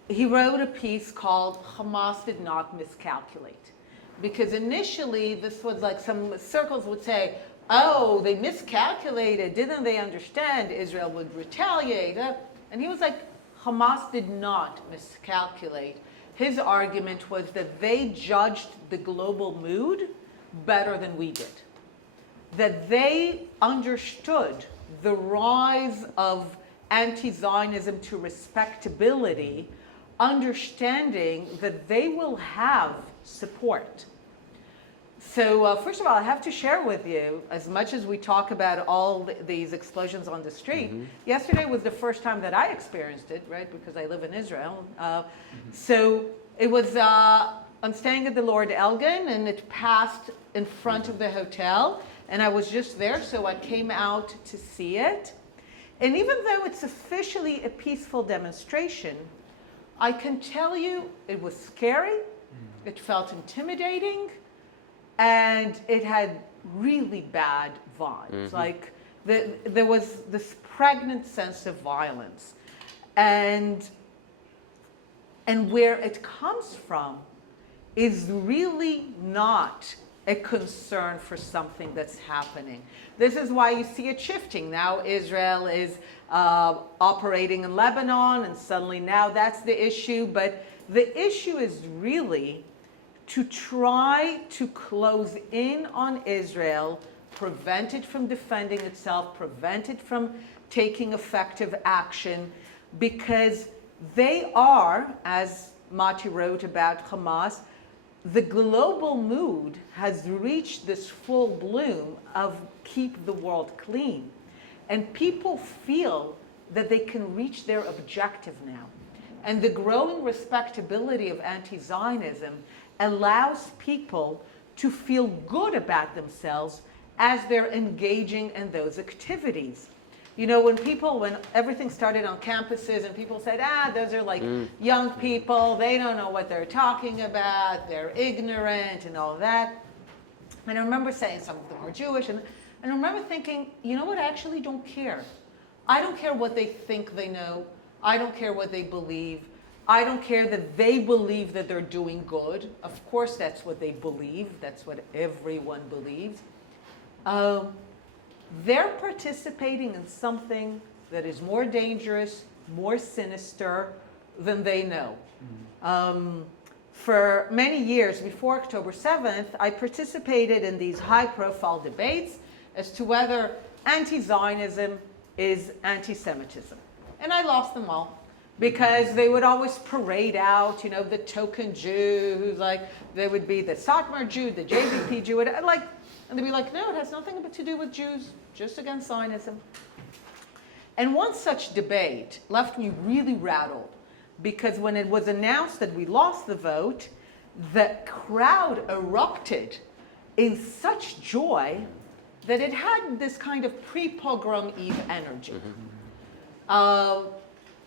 He wrote a piece called Hamas Did Not Miscalculate. Because initially, this was like some circles would say, oh, they miscalculated. Didn't they understand Israel would retaliate? And he was like, Hamas did not miscalculate. His argument was that they judged the global mood better than we did. That they understood the rise of anti-Zionism to respectability, understanding that they will have support. So first of all, I have to share with you, as much as we talk about all these explosions on the street, yesterday was the first time that I experienced it, right, because I live in Israel. So it was, I'm staying at the Lord Elgin, and it passed in front of the hotel, and I was just there, so I came out to see it. And even though it's officially a peaceful demonstration, I can tell you it was scary, it felt intimidating, and it had really bad vibes. Like there was this pregnant sense of violence. And where it comes from is really not a concern for something that's happening. This is why you see it shifting. Now Israel is operating in Lebanon, and suddenly now that's the issue. But the issue is really to try to close in on Israel, prevent it from defending itself, prevent it from taking effective action, because they are, as Mati wrote about Hamas, the global mood has reached this full bloom of keep the world clean. And people feel that they can reach their objective now. And the growing respectability of anti-Zionism allows people to feel good about themselves as they're engaging in those activities. When everything started on campuses and people said, those are like young people, they don't know what they're talking about, they're ignorant and all that. And I remember saying some of them were Jewish, and I remember thinking, you know what, I actually don't care. I don't care what they think they know. I don't care what they believe. I don't care that they believe that they're doing good. Of course, that's what they believe. That's what everyone believes. They're participating in something that is more dangerous, more sinister than they know. For many years before October 7th, I participated in these high-profile debates as to whether anti-Zionism is anti-Semitism. And I lost them all. Because they would always parade out, the token Jew, who's like, there would be the Satmar Jew, the JVP Jew, and they'd be like, no, it has nothing to do with Jews, just against Zionism. And one such debate left me really rattled, because when it was announced that we lost the vote, the crowd erupted in such joy that it had this kind of pre-pogrom Eve energy.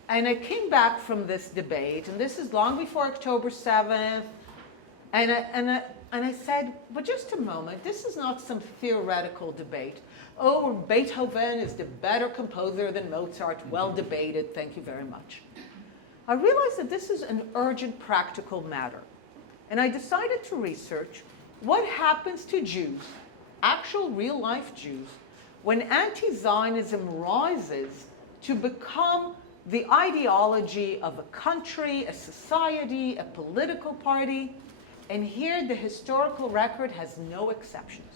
And I came back from this debate, and this is long before October 7th, and And I said, but just a moment, this is not some theoretical debate. Oh, Beethoven is the better composer than Mozart. Well debated, thank you very much. I realized that this is an urgent practical matter. And I decided to research what happens to Jews, actual real-life Jews, when anti-Zionism rises to become the ideology of a country, a society, a political party. And here the historical record has no exceptions.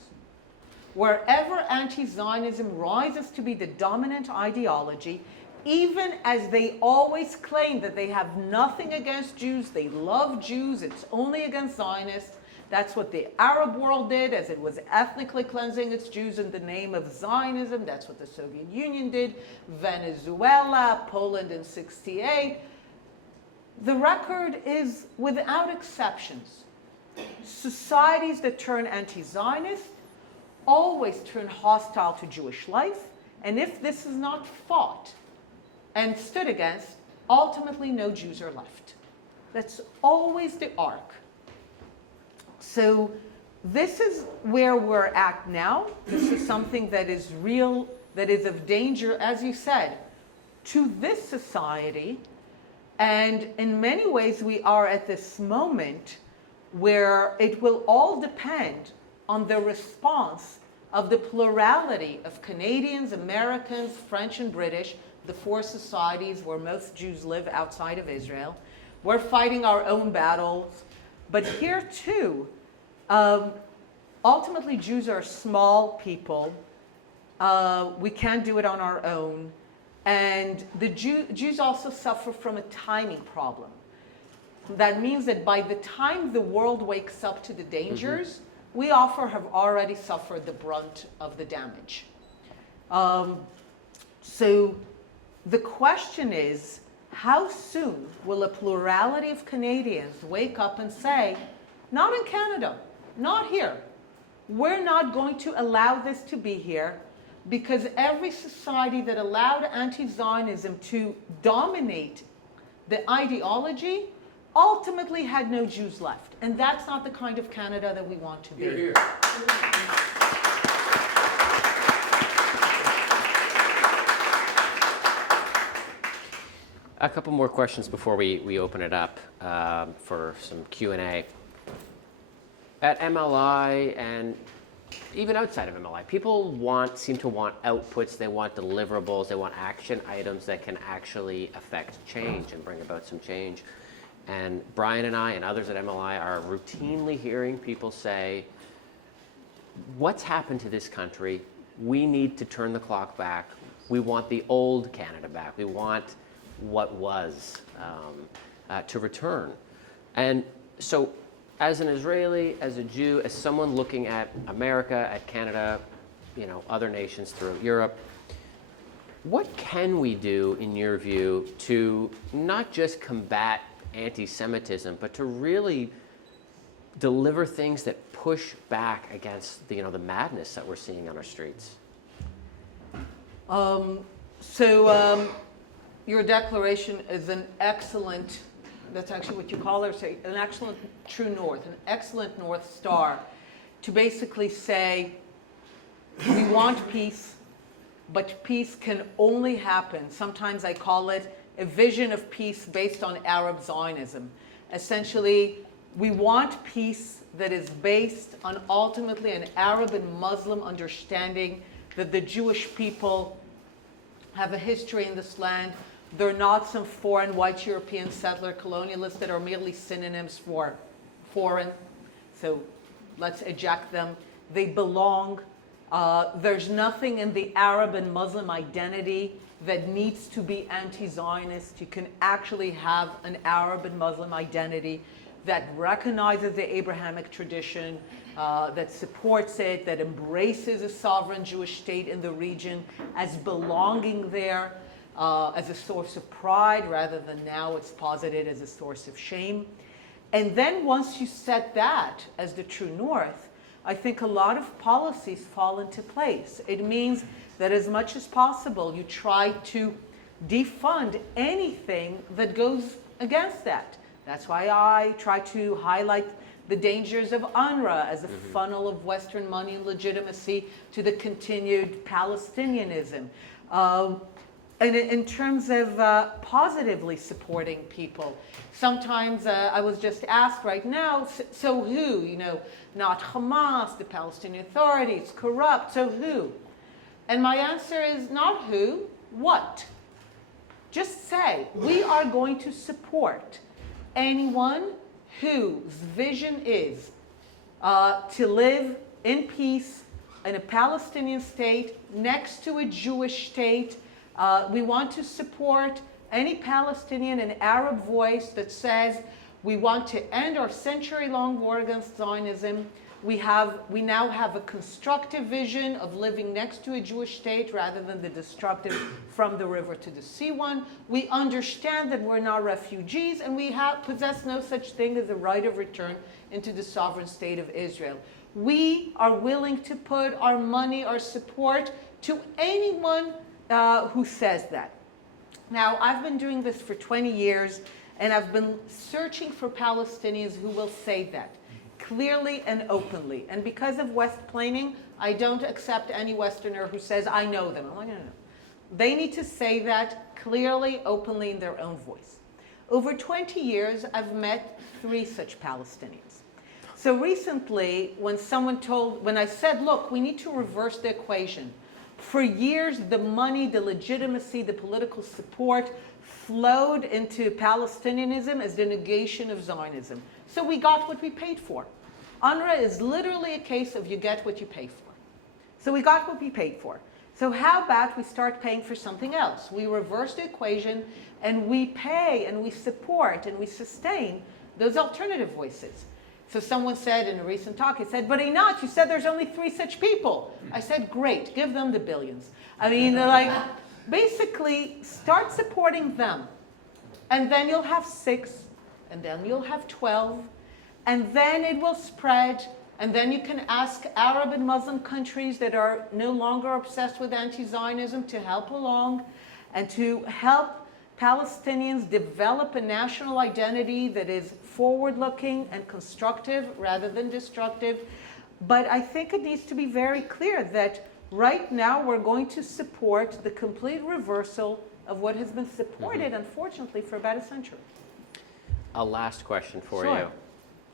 Wherever anti-Zionism rises to be the dominant ideology, even as they always claim that they have nothing against Jews, they love Jews, it's only against Zionists. That's what the Arab world did, as it was ethnically cleansing its Jews in the name of Zionism. That's what the Soviet Union did, Venezuela, Poland in '68. The record is without exceptions. Societies that turn anti-Zionist always turn hostile to Jewish life, and if this is not fought and stood against, ultimately no Jews are left. That's always the arc. So this is where we're at now. This is something that is real, that is of danger, as you said, to this society. And in many ways, we are at this moment where it will all depend on the response of the plurality of Canadians, Americans, French, and British, the four societies where most Jews live outside of Israel. We're fighting our own battles. But here, too, ultimately, Jews are small people. We can't do it on our own. And the Jews also suffer from a timing problem. That means that by the time the world wakes up to the dangers, we often have already suffered the brunt of the damage. So the question is, how soon will a plurality of Canadians wake up and say, not in Canada, not here. We're not going to allow this to be here, because every society that allowed anti-Zionism to dominate the ideology ultimately had no Jews left. And that's not the kind of Canada that we want to be. Hear, hear. A couple more questions before we open it up for some Q&A. At MLI and even outside of MLI, people seem to want outputs, they want deliverables, they want action items that can actually affect change and bring about some change. And Brian and I and others at MLI are routinely hearing people say, what's happened to this country? We need to turn the clock back. We want the old Canada back. We want what was to return. And so as an Israeli, as a Jew, as someone looking at America, at Canada, other nations throughout Europe, what can we do, in your view, to not just combat anti-Semitism, but to really deliver things that push back against the madness that we're seeing on our streets? Your declaration is an excellent, that's actually what you call it, an excellent true north, an excellent North Star, to basically say, we want peace, but peace can only happen. Sometimes I call it a vision of peace based on Arab Zionism. Essentially, we want peace that is based on ultimately an Arab and Muslim understanding that the Jewish people have a history in this land. They're not some foreign white European settler colonialists that are merely synonyms for foreign. So let's eject them. They belong. There's nothing in the Arab and Muslim identity that needs to be anti-Zionist. You can actually have an Arab and Muslim identity that recognizes the Abrahamic tradition, that supports it, that embraces a sovereign Jewish state in the region as belonging there, as a source of pride, rather than now it's posited as a source of shame. And then once you set that as the true north, I think a lot of policies fall into place. It means that as much as possible, you try to defund anything that goes against that. That's why I try to highlight the dangers of UNRWA as a funnel of Western money and legitimacy to the continued Palestinianism. And in terms of positively supporting people, sometimes I was just asked right now, so who? You know, not Hamas, the Palestinian Authority, it's corrupt, so who? And my answer is not who, what? Just say, we are going to support anyone whose vision is to live in peace in a Palestinian state next to a Jewish state. We want to support any Palestinian and Arab voice that says we want to end our century-long war against Zionism. We now have a constructive vision of living next to a Jewish state rather than the destructive from the river to the sea one. We understand that we're not refugees, and we possess no such thing as a right of return into the sovereign state of Israel. We are willing to put our money, our support to anyone who says that. Now, I've been doing this for 20 years, and I've been searching for Palestinians who will say that clearly and openly. And because of West-plaining, I don't accept any Westerner who says, I know them. I'm like, no. They need to say that clearly, openly, in their own voice. Over 20 years, I've met 3 such Palestinians. So recently, when I said, look, we need to reverse the equation. For years, the money, the legitimacy, the political support flowed into Palestinianism as the negation of Zionism. So we got what we paid for. UNRWA is literally a case of you get what you pay for. So we got what we paid for. So how about we start paying for something else? We reverse the equation and we pay and we support and we sustain those alternative voices. So someone said in a recent talk, he said, but Einat, you said there's only 3 such people. I said, great, give them the billions. I mean, like, basically start supporting them. And then you'll have 6, and then you'll have 12, and then it will spread, and then you can ask Arab and Muslim countries that are no longer obsessed with anti-Zionism to help along and to help Palestinians develop a national identity that is forward-looking and constructive rather than destructive. But I think it needs to be very clear that right now we're going to support the complete reversal of what has been supported, unfortunately, for about a century. A last question for Sure. you,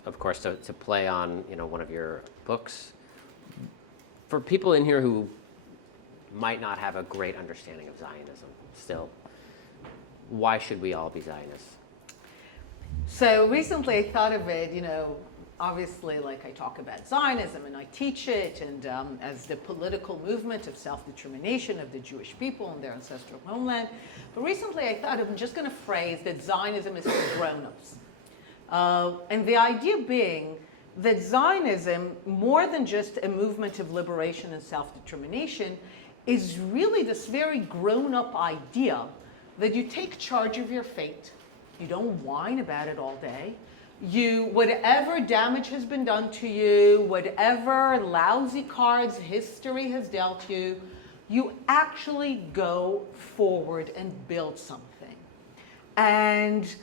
of course, to play on one of your books. For people in here who might not have a great understanding of Zionism still, why should we all be Zionists? So recently I thought of it, obviously, like I talk about Zionism and I teach it, and as the political movement of self-determination of the Jewish people and their ancestral homeland. But recently I thought I'm just going to phrase that Zionism is for grown-ups. And the idea being that Zionism, more than just a movement of liberation and self-determination, is really this very grown-up idea that you take charge of your fate. You don't whine about it all day. Whatever damage has been done to you, whatever lousy cards history has dealt you, you actually go forward and build something. And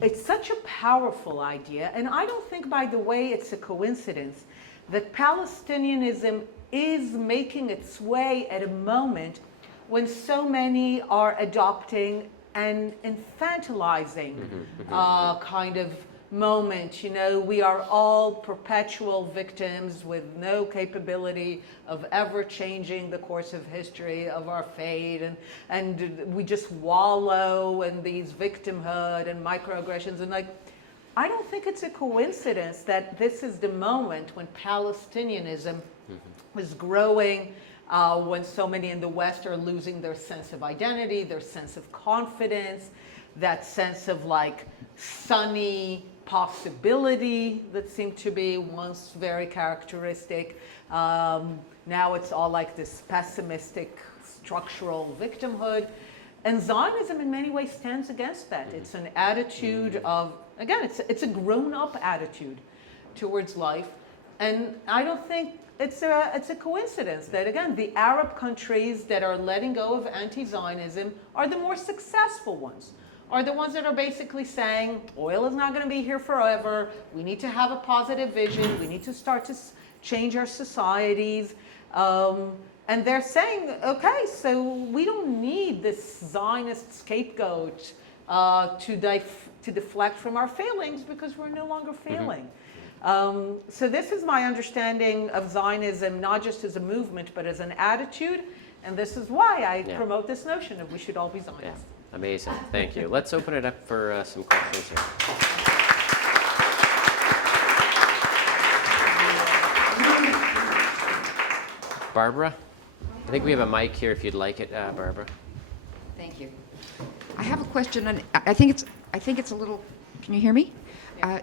it's such a powerful idea. And I don't think, by the way, it's a coincidence that Palestinianism is making its way at a moment when so many are adopting an infantilizing kind of moment. We are all perpetual victims with no capability of ever changing the course of history, of our fate, and we just wallow in these victimhood and microaggressions. And I don't think it's a coincidence that this is the moment when Palestinianism is growing, when so many in the West are losing their sense of identity, their sense of confidence, that sense of sunny possibility that seemed to be once very characteristic. Now it's all like this pessimistic structural victimhood. And Zionism in many ways stands against that. It's an attitude of, again, it's a grown-up attitude towards life. And I don't think it's a coincidence that, again, the Arab countries that are letting go of anti-Zionism are the more successful ones, are the ones that are basically saying oil is not going to be here forever. We need to have a positive vision. We need to start to change our societies. And they're saying, okay, so we don't need this Zionist scapegoat to deflect from our failings because we're no longer failing. So this is my understanding of Zionism, not just as a movement, but as an attitude. And this is why I promote this notion of we should all be Zionists. Yeah. Amazing. Thank you. Let's open it up for some questions here. Barbara? I think we have a mic here if you'd like it, Barbara. Thank you. I have a question, and I think it's a little. Can you hear me?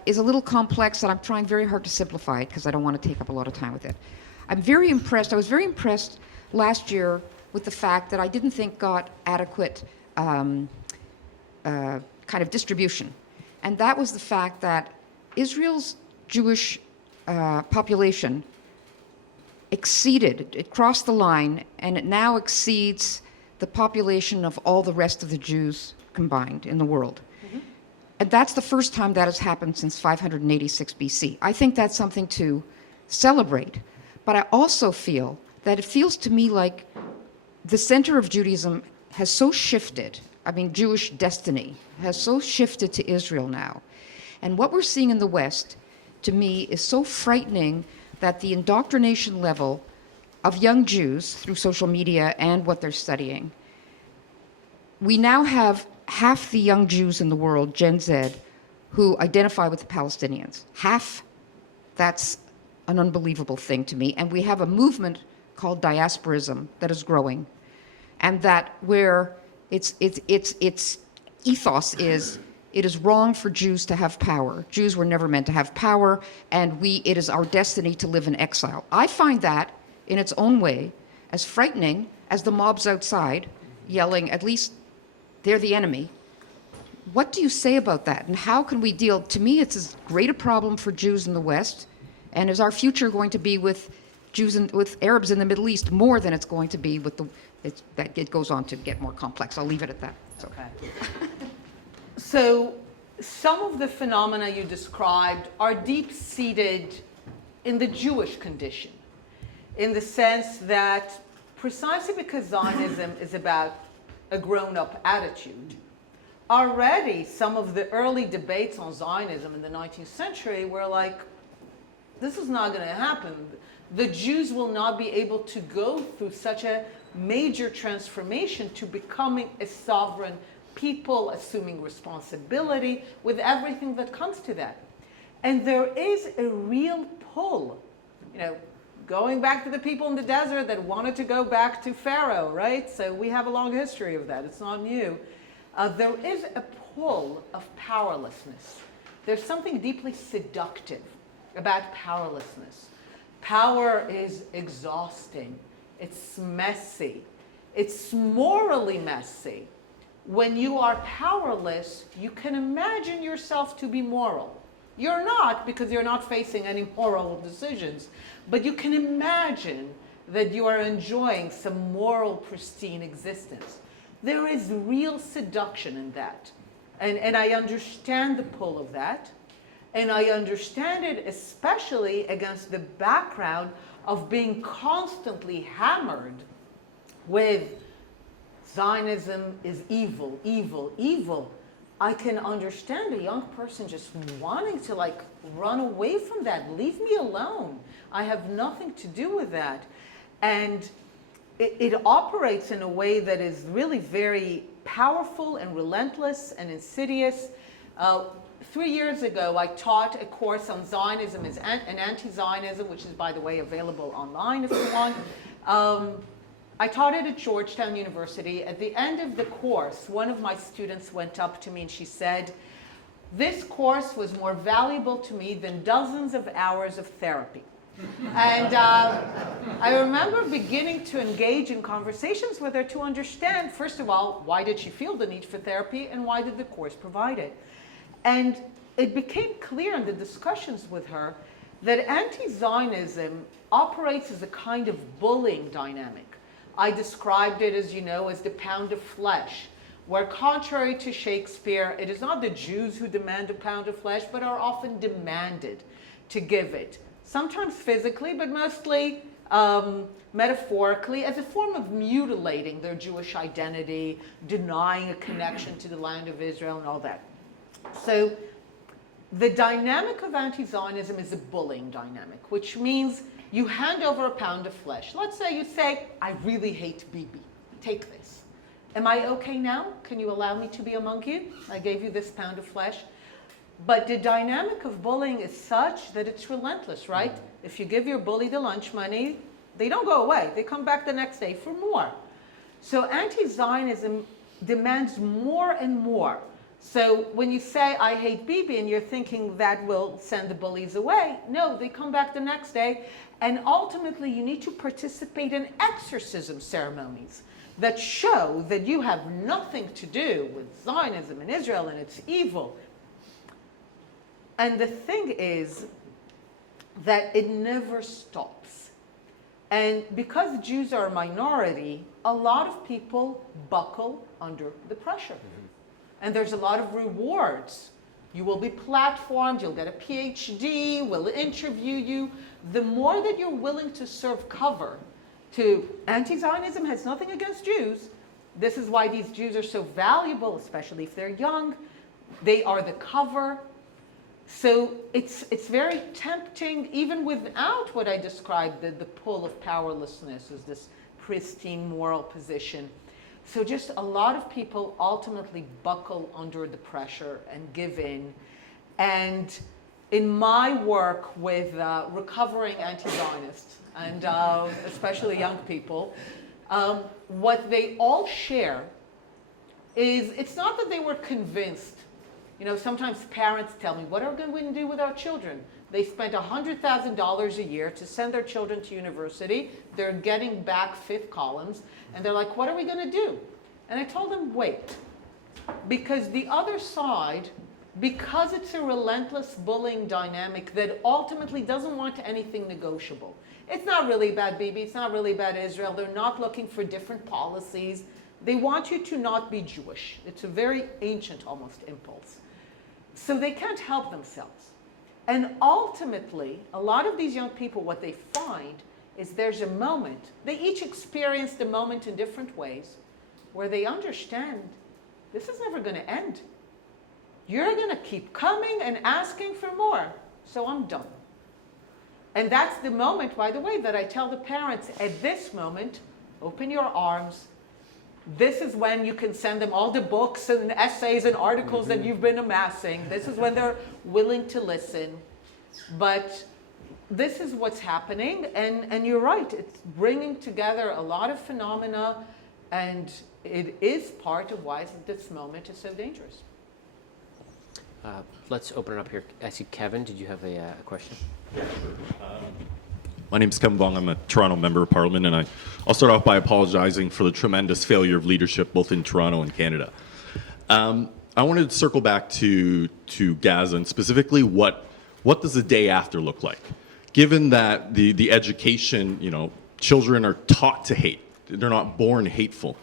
Is a little complex, and I'm trying very hard to simplify it because I don't want to take up a lot of time with it. I'm very impressed. I was very impressed last year with the fact that I didn't think got adequate kind of distribution, and that was the fact that Israel's Jewish population it crossed the line, and it now exceeds the population of all the rest of the Jews combined in the world. Mm-hmm. And that's the first time that has happened since 586 BC. I think that's something to celebrate. But I also feel that it feels to me like the center of Judaism has so shifted. I mean, Jewish destiny has so shifted to Israel now. And what we're seeing in the West, to me, is so frightening that the indoctrination level of young Jews through social media and what they're studying, we now have half the young Jews in the world, Gen Z, who identify with the Palestinians. Half. That's an unbelievable thing to me. And we have a movement called diasporism that is growing, and that where its ethos is, it is wrong for Jews to have power. Jews were never meant to have power, and it is our destiny to live in exile. I find that, in its own way, as frightening as the mobs outside yelling, at least they're the enemy. What do you say about that, and how can we deal? To me, it's as great a problem for Jews in the West, and is our future going to be with Jews and with Arabs in the Middle East more than it's going to be with that it goes on to get more complex. I'll leave it at that. So. Okay. So some of the phenomena you described are deep-seated in the Jewish condition, in the sense that precisely because Zionism is about a grown-up attitude, already some of the early debates on Zionism in the 19th century were like, this is not going to happen. The Jews will not be able to go through such a major transformation to becoming a sovereign people, assuming responsibility with everything that comes to that. And there is a real pull, going back to the people in the desert that wanted to go back to Pharaoh, right? So we have a long history of that. It's not new. There is a pull of powerlessness. There's something deeply seductive about powerlessness. Power is exhausting. It's messy. It's morally messy. When you are powerless, you can imagine yourself to be moral. You're not, because you're not facing any moral decisions, but you can imagine that you are enjoying some moral, pristine existence. There is real seduction in that. And I understand the pull of that. And I understand it especially against the background of being constantly hammered with Zionism is evil, evil, evil. I can understand a young person just wanting to run away from that. Leave me alone. I have nothing to do with that. And it operates in a way that is really very powerful and relentless and insidious. 3 years ago, I taught a course on Zionism and anti-Zionism, which is, by the way, available online if you want. I taught it at Georgetown University. At the end of the course, one of my students went up to me and she said, "This course was more valuable to me than dozens of hours of therapy." And I remember beginning to engage in conversations with her to understand, first of all, why did she feel the need for therapy and why did the course provide it? And it became clear in the discussions with her that anti-Zionism operates as a kind of bullying dynamic. I described it, as you know, as the pound of flesh, where contrary to Shakespeare, it is not the Jews who demand a pound of flesh, but are often demanded to give it. Sometimes physically, but mostly metaphorically, as a form of mutilating their Jewish identity, denying a connection to the land of Israel and all that. So the dynamic of anti-Zionism is a bullying dynamic, which means you hand over a pound of flesh. Let's say you say, I really hate Bibi. Take this. Am I okay now? Can you allow me to be among you? I gave you this pound of flesh. But the dynamic of bullying is such that it's relentless, right? If you give your bully the lunch money, they don't go away. They come back the next day for more. So anti-Zionism demands more and more. So when you say, I hate Bibi, and you're thinking that will send the bullies away, no, they come back the next day. And ultimately, you need to participate in exorcism ceremonies that show that you have nothing to do with Zionism and Israel and its evil. And the thing is that it never stops. And because Jews are a minority, a lot of people buckle under the pressure. And there's a lot of rewards. You will be platformed, you'll get a PhD, we'll interview you. The more that you're willing to serve cover to anti-Zionism has nothing against Jews. This is why these Jews are so valuable, especially if they're young. They are the cover. So it's very tempting, even without what I described, the pull of powerlessness as this pristine moral position. So just a lot of people ultimately buckle under the pressure and give in. And in my work with recovering anti-Zionists, and especially young people, what they all share is it's not that they were convinced. You know, sometimes parents tell me, what are we going to do with our children? They spent $100,000 a year to send their children to university. They're getting back fifth columns. And they're like, what are we going to do? And I told them, wait. Because the other side, because it's a relentless bullying dynamic that ultimately doesn't want anything negotiable. It's not really about Bibi. It's not really about Israel. They're not looking for different policies. They want you to not be Jewish. It's a very ancient, almost, impulse. So they can't help themselves. And ultimately, a lot of these young people, what they find is there's a moment, they each experience the moment in different ways, where they understand this is never going to end. You're going to keep coming and asking for more, so I'm done. And that's the moment, by the way, that I tell the parents, at this moment, open your arms. This is when you can send them all the books and essays and articles that you've been amassing. This is when they're willing to listen. But this is what's happening, and you're right, it's bringing together a lot of phenomena, and it is part of why this moment is so dangerous. Let's open it up here. I see Kevin, did you have a question? Yeah, sure. My name's Kevin Vong. I'm a Toronto Member of Parliament, and I'll start off by apologizing for the tremendous failure of leadership both in Toronto and Canada. I wanted to circle back to Gaza, and specifically what does the day after look like? Given that the education, children are taught to hate. They're not born hateful.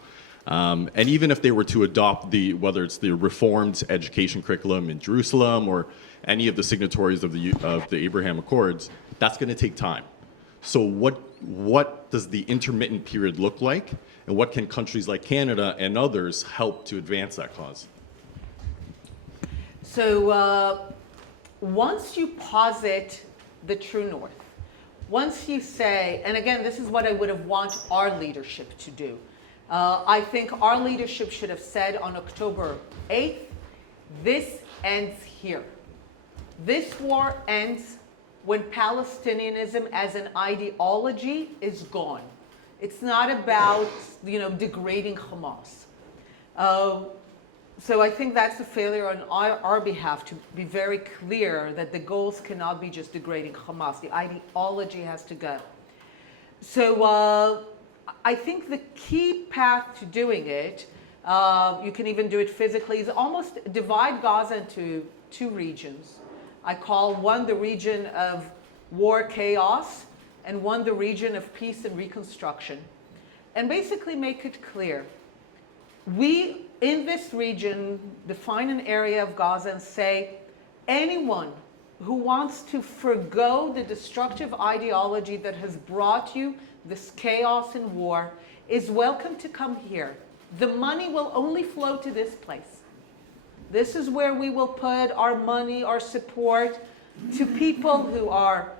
And even if they were to adopt whether it's the reformed education curriculum in Jerusalem or any of the signatories of the Abraham Accords, that's going to take time. So what does the intermittent period look like, and what can countries like Canada and others help to advance that cause? So once you posit the true north, once you say, and again, this is what I would have wanted our leadership to do. I think our leadership should have said on October 8th, this ends here. This war ends when Palestinianism as an ideology is gone. It's not about, degrading Hamas. So I think that's a failure on our behalf to be very clear that the goals cannot be just degrading Hamas. The ideology has to go. So I think the key path to doing it, you can even do it physically, is almost divide Gaza into two regions. I call one the region of war chaos and one the region of peace and reconstruction. And basically make it clear, we in this region, define an area of Gaza and say, anyone who wants to forgo the destructive ideology that has brought you this chaos and war is welcome to come here. The money will only flow to this place. This is where we will put our money, our support to people who are,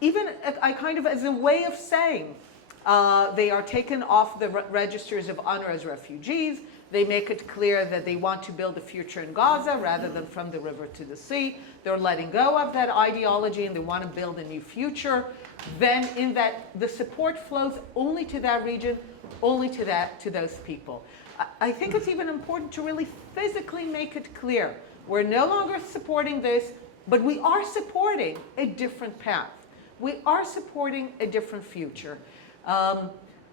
even I kind of as a way of saying, they are taken off the registers of honor as refugees. They make it clear that they want to build a future in Gaza rather than from the river to the sea. They're letting go of that ideology and they want to build a new future. Then in that, the support flows only to that region, only to those people. I think it's even important to really physically make it clear. We're no longer supporting this, but we are supporting a different path. We are supporting a different future.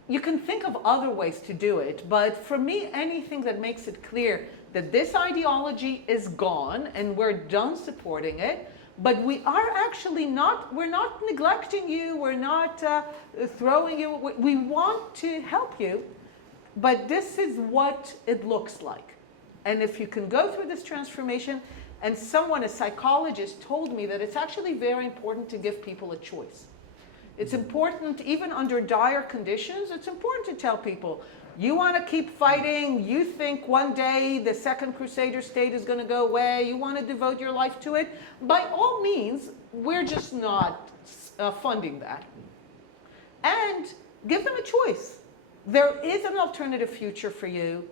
You can think of other ways to do it, but for me, anything that makes it clear that this ideology is gone and we're done supporting it, but we are actually we're not neglecting you, we're not throwing you, we want to help you, but this is what it looks like. And if you can go through this transformation, and someone, a psychologist, told me that it's actually very important to give people a choice. It's important, even under dire conditions, it's important to tell people, you want to keep fighting, you think one day the Second Crusader state is going to go away, you want to devote your life to it, by all means, we're just not funding that. And give them a choice. There is an alternative future for you.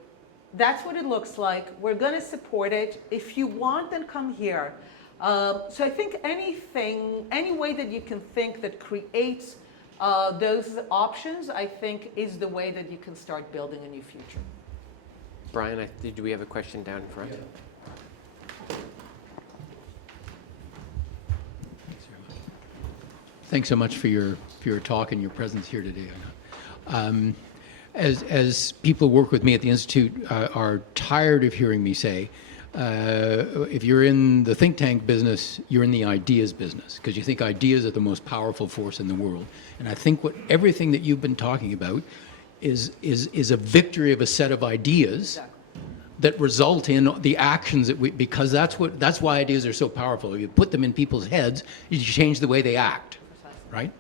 That's what it looks like. We're going to support it. If you want, then come here. So I think any way that you can think that creates those options, I think is the way that you can start building a new future. Brian, do we have a question down front? Yeah. Thanks so much for your talk and your presence here today. As people who work with me at the Institute are tired of hearing me say, if you're in the think tank business, you're in the ideas business, because you think ideas are the most powerful force in the world. And I think everything that you've been talking about is a victory of a set of ideas that result in the actions because that's why ideas are so powerful. If you put them in people's heads, you change the way they act, right?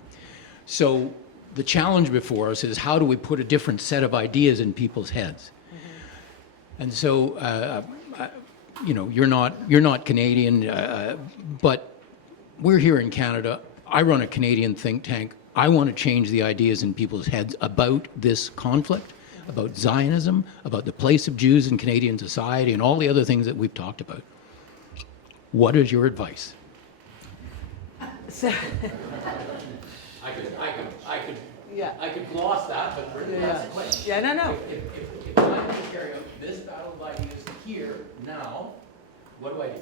So the challenge before us is how do we put a different set of ideas in people's heads? Mm-hmm. And so, you're not Canadian, but we're here in Canada. I run a Canadian think tank. I want to change the ideas in people's heads about this conflict, about Zionism, about the place of Jews in Canadian society, and all the other things that we've talked about. What is your advice? So, I could gloss that, but really that's the question. Yeah, no. If I can carry out this battle of ideas here, now, what do I do?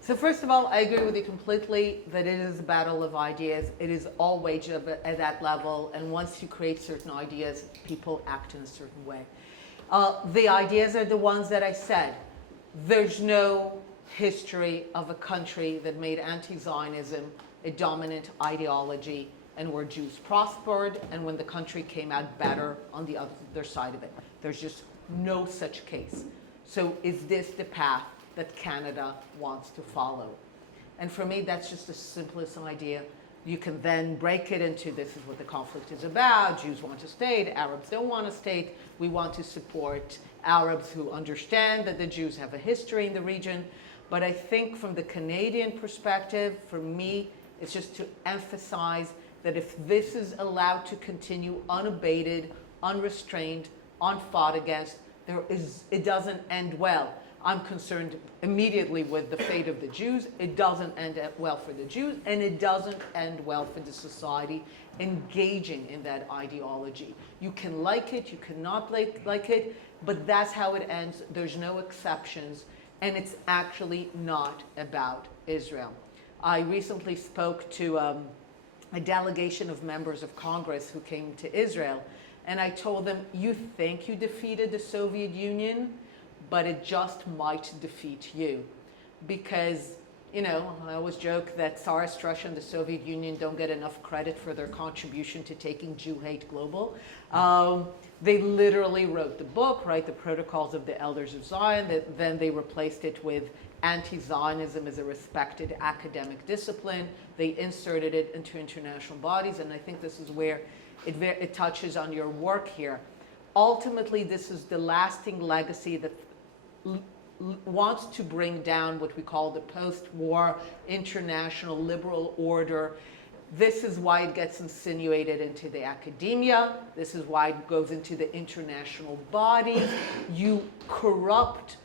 So first of all, I agree with you completely that it is a battle of ideas. It is all waged at that level, and once you create certain ideas, people act in a certain way. The ideas are the ones that I said. There's no history of a country that made anti-Zionism a dominant ideology and where Jews prospered and when the country came out better on the other side of it. There's just no such case. So is this the path that Canada wants to follow? And for me, that's just the simplest idea. You can then break it into this is what the conflict is about. Jews want a state, Arabs don't want a state. We want to support Arabs who understand that the Jews have a history in the region. But I think from the Canadian perspective, for me, it's just to emphasize that if this is allowed to continue unabated, unrestrained, unfought against, it doesn't end well. I'm concerned immediately with the fate of the Jews. It doesn't end well for the Jews, and it doesn't end well for the society engaging in that ideology. You can like it, you cannot like it, but that's how it ends. There's no exceptions, and it's actually not about Israel. I recently spoke to a delegation of members of Congress who came to Israel, and I told them, you think you defeated the Soviet Union, but it just might defeat you. Because, I always joke that Tsarist Russia and the Soviet Union don't get enough credit for their contribution to taking Jew hate global. They literally wrote the book, right, the Protocols of the Elders of Zion, then they replaced it with anti-Zionism as a respected academic discipline. They inserted it into international bodies, and I think this is where it touches on your work here. Ultimately, this is the lasting legacy that wants to bring down what we call the post-war international liberal order. This is why it gets insinuated into the academia. This is why it goes into the international bodies. You corrupt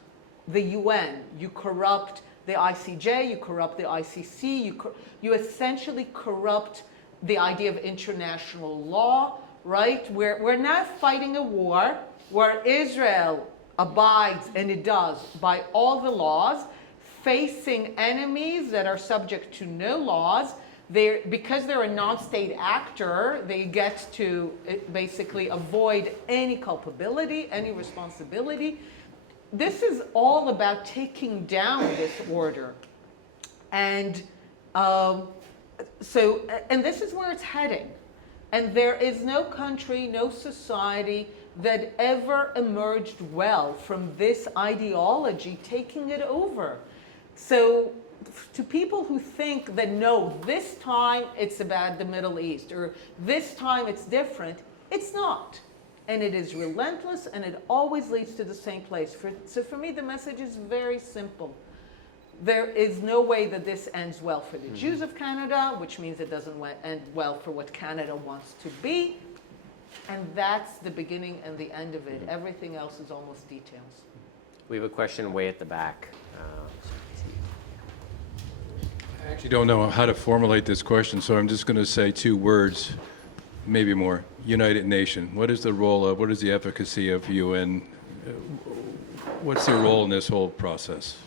the UN. You corrupt the ICJ. You corrupt the ICC. You essentially corrupt the idea of international law, right? We're now fighting a war where Israel abides, and it does, by all the laws, facing enemies that are subject to no laws. Because they're a non-state actor, they get to basically avoid any culpability, any responsibility. This is all about taking down this order. And and this is where it's heading. And there is no country, no society that ever emerged well from this ideology taking it over. So to people who think that, no, this time it's about the Middle East, or this time it's different, it's not. And it is relentless, and it always leads to the same place. So for me, the message is very simple. There is no way that this ends well for the Jews of Canada, which means it doesn't end well for what Canada wants to be. And that's the beginning and the end of it. Everything else is almost details. We have a question way at the back. I actually don't know how to formulate this question, so I'm just going to say two words, maybe more. United Nation. What is the role of, what is the efficacy of UN? What's their role in this whole process?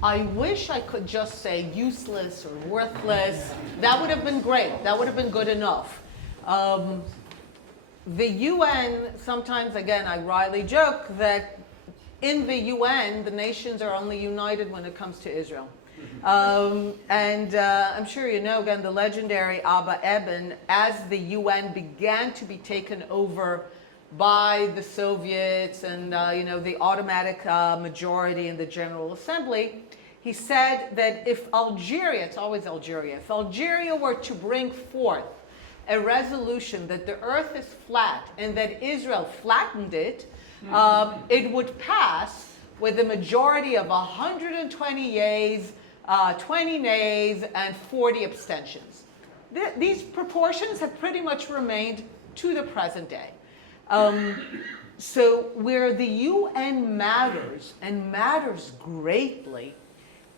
I wish I could just say useless or worthless. That would have been great. That would have been good enough. The UN, sometimes, again, I wryly joke that in the UN, the nations are only united when it comes to Israel. I'm sure you know, again, the legendary Abba Eban, as the UN began to be taken over by the Soviets and the automatic majority in the General Assembly, he said that if Algeria, it's always Algeria, if Algeria were to bring forth a resolution that the earth is flat and that Israel flattened it, it would pass with a majority of 120 yeas, 20 nays, and 40 abstentions. These proportions have pretty much remained to the present day. So where the UN matters, and matters greatly,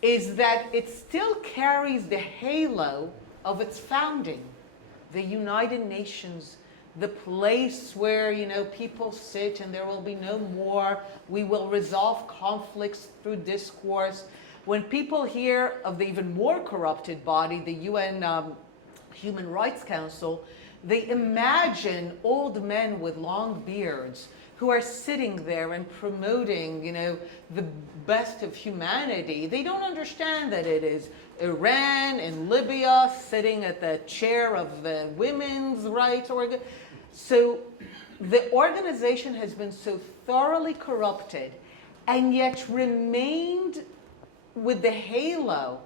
is that it still carries the halo of its founding. The United Nations, the place where, people sit and there will be no more. We will resolve conflicts through discourse. When people hear of the even more corrupted body, the UN Human Rights Council, they imagine old men with long beards who are sitting there and promoting, the best of humanity. They don't understand that it is Iran and Libya sitting at the chair of the women's rights organ. So the organization has been so thoroughly corrupted and yet remained with the halo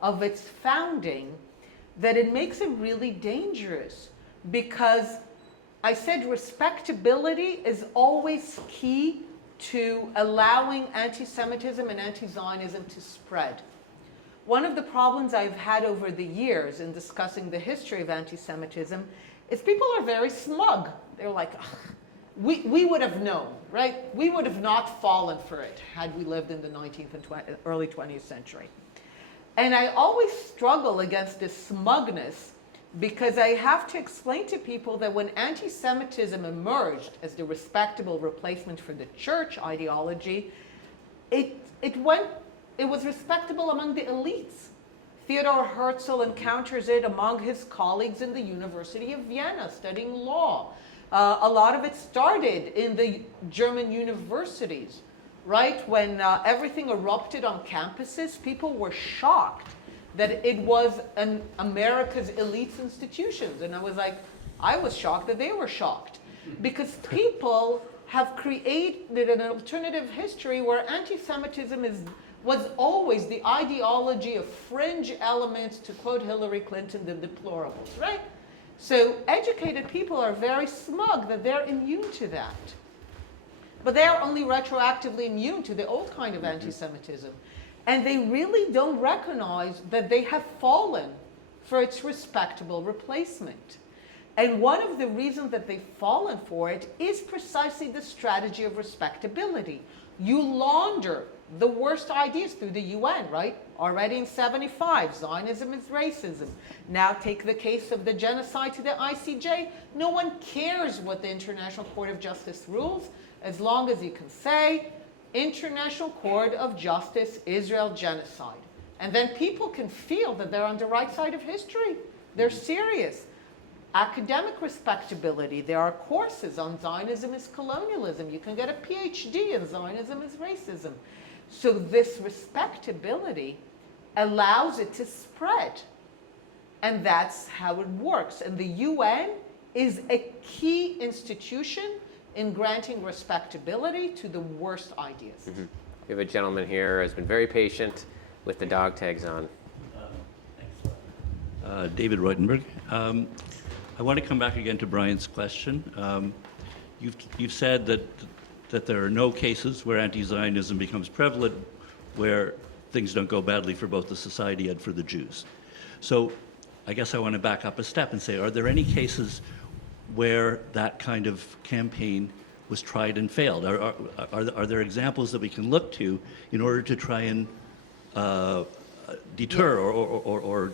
of its founding that it makes it really dangerous, because I said respectability is always key to allowing anti-Semitism and anti-Zionism to spread. One of the problems I've had over the years in discussing the history of anti-Semitism is people are very smug. They're like, we would have known, right? We would have not fallen for it had we lived in the 19th and early 20th century. And I always struggle against this smugness, because I have to explain to people that when anti-Semitism emerged as the respectable replacement for the church ideology, it was respectable among the elites. Theodor Herzl encounters it among his colleagues in the University of Vienna studying law. A lot of it started in the German universities, right? When everything erupted on campuses, people were shocked that it was America's elite institutions. And I was shocked that they were shocked. because people have created an alternative history where anti-Semitism was always the ideology of fringe elements, to quote Hillary Clinton, the deplorables, right? So educated people are very smug that they're immune to that. But they are only retroactively immune to the old kind of anti-Semitism. And they really don't recognize that they have fallen for its respectable replacement. And one of the reasons that they've fallen for it is precisely the strategy of respectability. You launder the worst ideas through the UN, right? Already in 75, Zionism is racism. Now take the case of the genocide to the ICJ. No one cares what the International Court of Justice rules, as long as you can say, International Court of Justice, Israel genocide. And then people can feel that they're on the right side of history. They're serious. Academic respectability. There are courses on Zionism is colonialism. You can get a PhD in Zionism is racism. So this respectability allows it to spread. And that's how it works. And the UN is a key institution in granting respectability to the worst ideas. We have a gentleman here who has been very patient with the dog tags on. David Reutenberg. I want to come back again to Brian's question. You've said that there are no cases where anti-Zionism becomes prevalent where things don't go badly for both the society and for the Jews. So I guess I want to back up a step and say, are there any cases where that kind of campaign was tried and failed? Are there examples that we can look to in order to try and deter or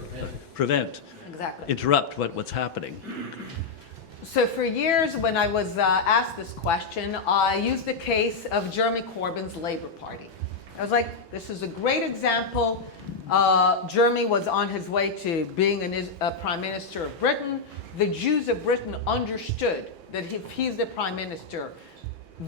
prevent, interrupt what's happening? So for years, when I was asked this question, I used the case of Jeremy Corbyn's Labour Party. I was like, this is a great example. Jeremy was on his way to being a Prime Minister of Britain. The Jews of Britain understood that if he's the Prime Minister,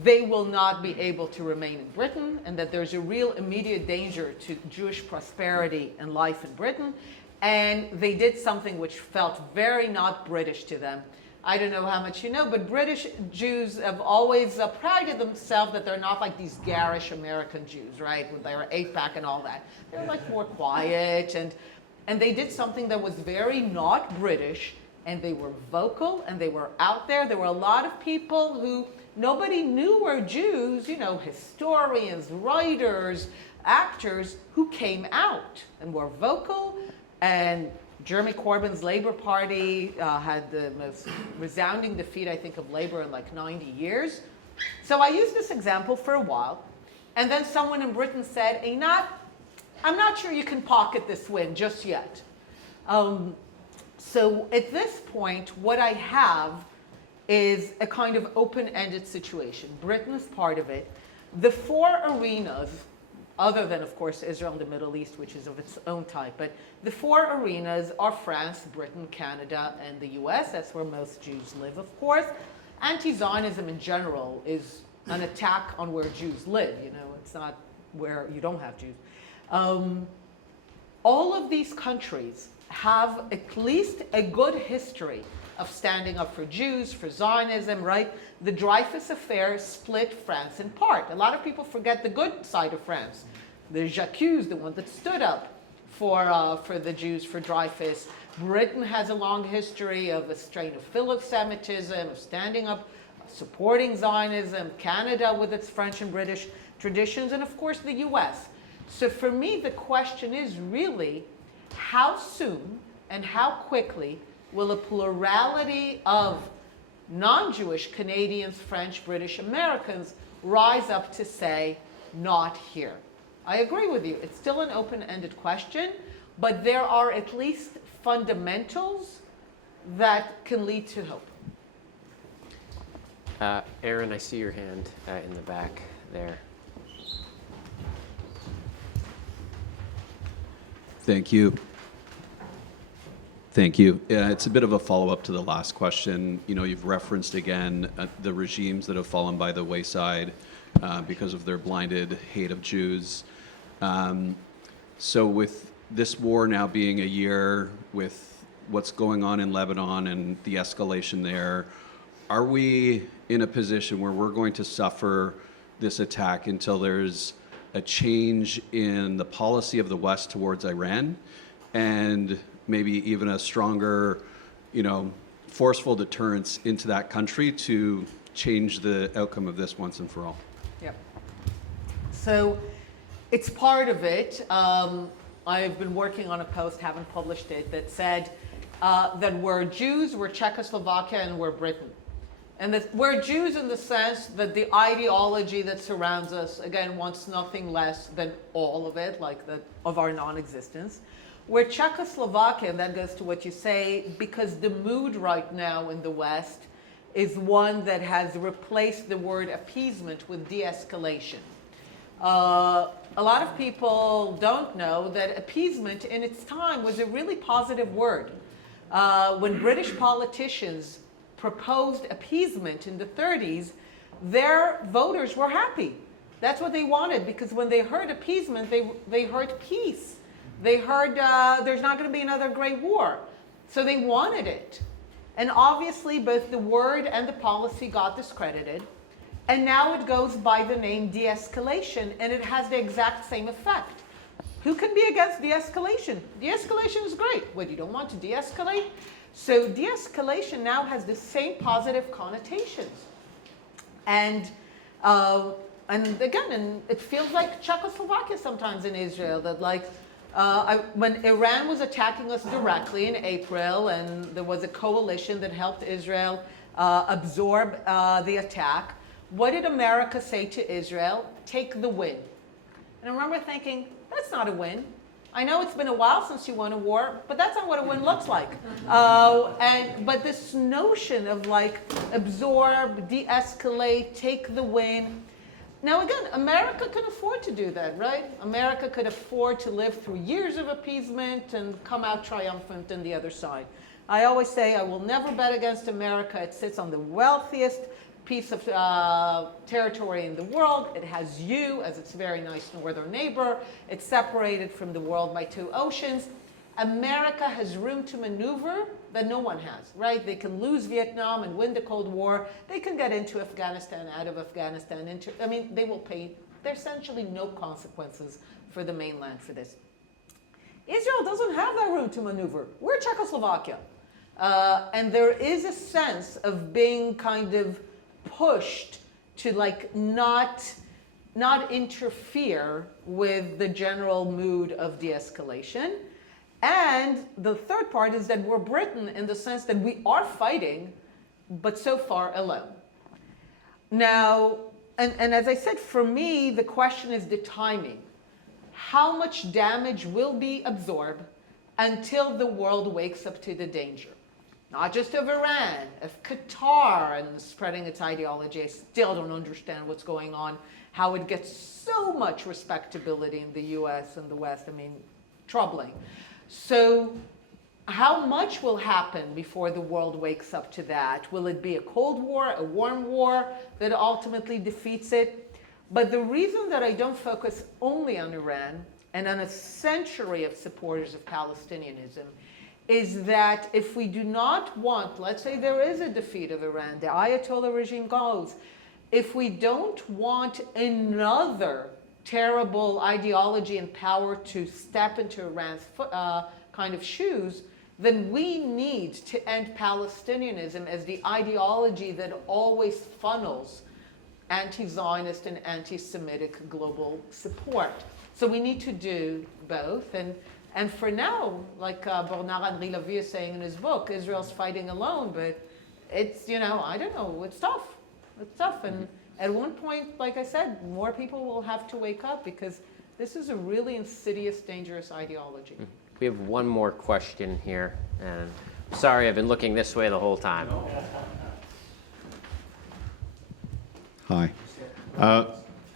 they will not be able to remain in Britain, and that there's a real immediate danger to Jewish prosperity and life in Britain. And they did something which felt very not British to them. I don't know how much you know, but British Jews have always prided themselves that they're not like these garish American Jews, right? With their 8-pack and all that. They're like more quiet, and they did something that was very not British, and they were vocal, and they were out there. There were a lot of people who nobody knew were Jews, you know, historians, writers, actors, who came out and were vocal. And Jeremy Corbyn's Labour Party had the most resounding defeat, I think, of Labour in like 90 years. So I used this example for a while. And then someone in Britain said, Einat, I'm not sure you can pocket this win just yet. So at this point, what I have is a kind of open-ended situation. Britain is part of it. The 4 arenas, other than, of course, Israel and the Middle East, which is of its own type, but the 4 arenas are France, Britain, Canada, and the US. That's where most Jews live, of course. Anti-Zionism in general is an attack on where Jews live. You know, it's not where you don't have Jews. All of these countries have at least a good history of standing up for Jews, for Zionism, right? The Dreyfus Affair split France in part. A lot of people forget the good side of France. The J'accuse, the one that stood up for the Jews, for Dreyfus. Britain has a long history of a strain of Philo-Semitism, of standing up, supporting Zionism. Canada with its French and British traditions, and of course the US. So for me, the question is really, how soon and how quickly will a plurality of non-Jewish Canadians, French, British, Americans rise up to say, not here? I agree with you. It's still an open-ended question, but there are at least fundamentals that can lead to hope. Aaron, I see your hand in the back there. Thank you. Thank you. It's a bit of a follow-up to the last question. You know, you've referenced again the regimes that have fallen by the wayside because of their blinded hate of Jews. So with this war now being a year, with what's going on in Lebanon and the escalation there, are we in a position where we're going to suffer this attack until there's a change in the policy of the West towards Iran, and maybe even a stronger, forceful deterrence into that country to change the outcome of this once and for all? Yep. So it's part of it. I've been working on a post, haven't published it, that said that we're Jews, we're Czechoslovakia, and we're Britain. And that we're Jews in the sense that the ideology that surrounds us, again, wants nothing less than all of it, like of our non-existence. We're Czechoslovakia, and that goes to what you say, because the mood right now in the West is one that has replaced the word appeasement with de-escalation. A lot of people don't know that appeasement in its time was a really positive word. When British politicians proposed appeasement in the 30s, their voters were happy. That's what they wanted, because when they heard appeasement, they heard peace. They heard there's not going to be another great war. So they wanted it. And obviously, both the word and the policy got discredited. And now it goes by the name de-escalation, and it has the exact same effect. Who can be against de-escalation? De-escalation is great. What, you don't want to de-escalate? So de-escalation now has the same positive connotations. And again, and it feels like Czechoslovakia sometimes in Israel, that when Iran was attacking us directly in April, and there was a coalition that helped Israel absorb the attack, what did America say to Israel? Take the win. And I remember thinking, that's not a win. I know it's been a while since you won a war, but that's not what a win looks like. But this notion of absorb, de-escalate, take the win. Now again, America can afford to do that, right? America could afford to live through years of appeasement and come out triumphant on the other side. I always say I will never bet against America. It sits on the wealthiest piece of territory in the world. It has you as its very nice northern neighbor. It's separated from the world by 2 oceans. America has room to maneuver that no one has, right? They can lose Vietnam and win the Cold War. They can get into Afghanistan, out of Afghanistan. They will pay. There's essentially no consequences for the mainland for this. Israel doesn't have that room to maneuver. We're Czechoslovakia. And there is a sense of being kind of pushed to not interfere with the general mood of de-escalation. And the third part is that we're Britain in the sense that we are fighting, but so far alone. Now, and as I said, for me, the question is the timing. How much damage will be absorbed until the world wakes up to the danger? Not just of Iran, of Qatar and spreading its ideology. I still don't understand what's going on, how it gets so much respectability in the US and the West. Troubling. So how much will happen before the world wakes up to that? Will it be a Cold War, a warm war that ultimately defeats it? But the reason that I don't focus only on Iran and on a century of supporters of Palestinianism is that if we do not want, let's say there is a defeat of Iran, the Ayatollah regime goes, if we don't want another terrible ideology and power to step into Iran's kind of shoes, then we need to end Palestinianism as the ideology that always funnels anti-Zionist and anti-Semitic global support. So we need to do both. And for now, like Bernard-Henri Lévy is saying in his book, Israel's fighting alone, but it's, I don't know, it's tough. It's tough. And at one point, like I said, more people will have to wake up because this is a really insidious, dangerous ideology. We have one more question here, and sorry, I've been looking this way the whole time. Hi.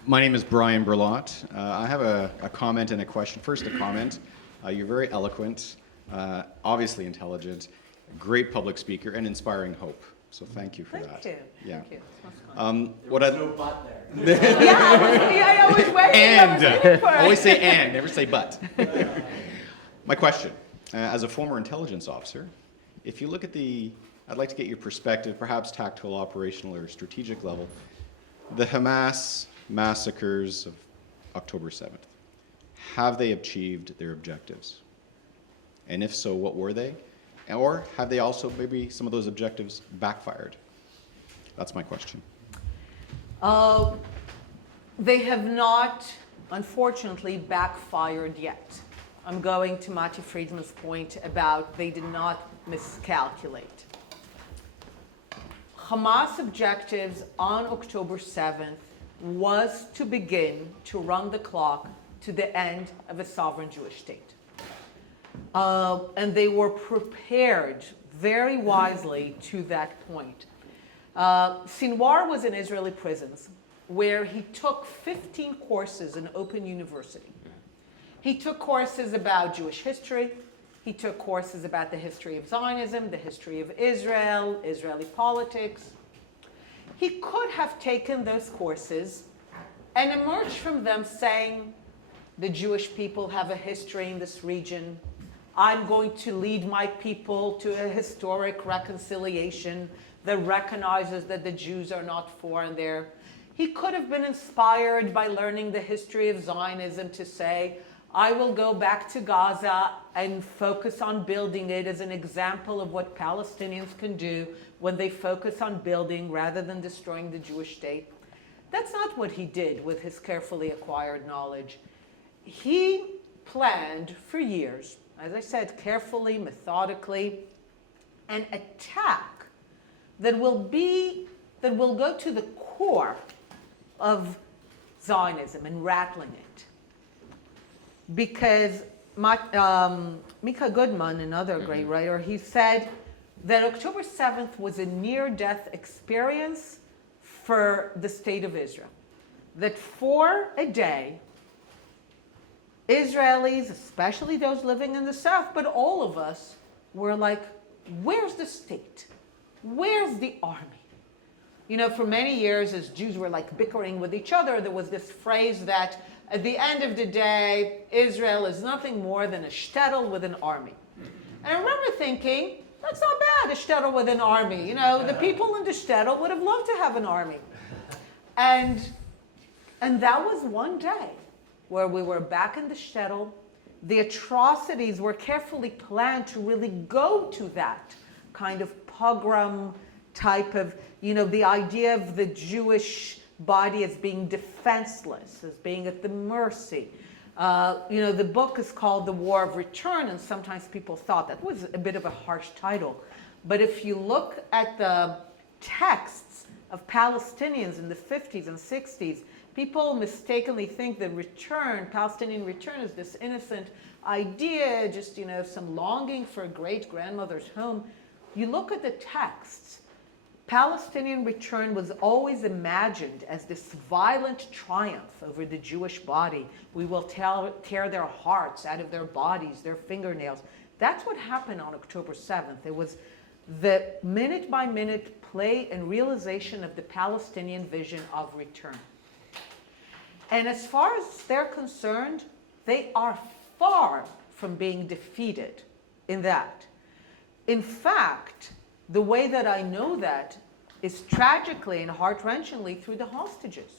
My name is Brian Berlott. I have a comment and a question. First, a comment. You're very eloquent, obviously intelligent, great public speaker, and inspiring hope. So thank you for that. Thank you. Yeah. Thank you. No butt there. I was waiting. And always say and, never say but. My question: as a former intelligence officer, if you look at the I'd like to get your perspective, perhaps tactical, operational, or strategic level. The Hamas massacres of October 7th, have they achieved their objectives? And if so, what were they? Or have they also, maybe some of those objectives backfired? That's my question. They have not, unfortunately, backfired yet. I'm going to Mati Friedman's point about they did not miscalculate. Hamas objectives on October 7th was to begin to run the clock to the end of a sovereign Jewish state. And they were prepared very wisely to that point. Sinwar was in Israeli prisons where he took 15 courses in Open University. He took courses about Jewish history. He took courses about the history of Zionism, the history of Israel, Israeli politics. He could have taken those courses and emerged from them saying, the Jewish people have a history in this region. I'm going to lead my people to a historic reconciliation that recognizes that the Jews are not foreign there. He could have been inspired by learning the history of Zionism to say, I will go back to Gaza and focus on building it as an example of what Palestinians can do when they focus on building rather than destroying the Jewish state. That's not what he did with his carefully acquired knowledge. He planned for years, as I said, carefully, methodically, an attack that will go to the core of Zionism and rattling it. Because Mika Goodman, another great writer, he said that October 7th was a near-death experience for the state of Israel. That for a day, Israelis, especially those living in the south, but all of us, were like, where's the state? Where's the army? You know, for many years, as Jews were like bickering with each other, there was this phrase that at the end of the day, Israel is nothing more than a shtetl with an army. And I remember thinking, that's not bad, a shtetl with an army. You know, the people in the shtetl would have loved to have an army. And that was one day where we were back in the shtetl. The atrocities were carefully planned to really go to that kind of pogrom type of, you know, the idea of the Jewish body as being defenseless, as being at the mercy. You know, the book is called The War of Return, and sometimes people thought that was a bit of a harsh title. But if you look at the texts of Palestinians in the 50s and 60s, people mistakenly think that return, Palestinian return, is this innocent idea, just, you know, some longing for a great-grandmother's home. You look at the texts, Palestinian return was always imagined as this violent triumph over the Jewish body. We will tear their hearts out of their bodies, their fingernails. That's what happened on October 7th. It was the minute-by-minute play and realization of the Palestinian vision of return. And as far as they're concerned, they are far from being defeated in that. In fact, the way that I know that is tragically and heart-wrenchingly through the hostages.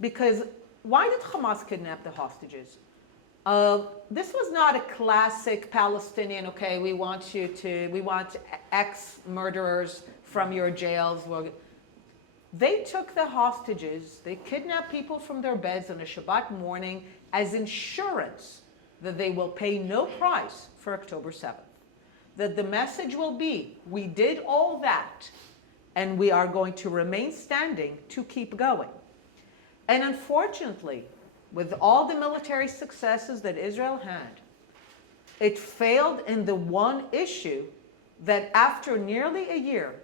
Because why did Hamas kidnap the hostages? This was not a classic Palestinian, okay, we want ex-murderers from your jails. They took the hostages, they kidnapped people from their beds on a Shabbat morning as insurance that they will pay no price for October 7th. That the message will be, we did all that, and we are going to remain standing to keep going. And unfortunately, with all the military successes that Israel had, it failed in the one issue that after nearly a year,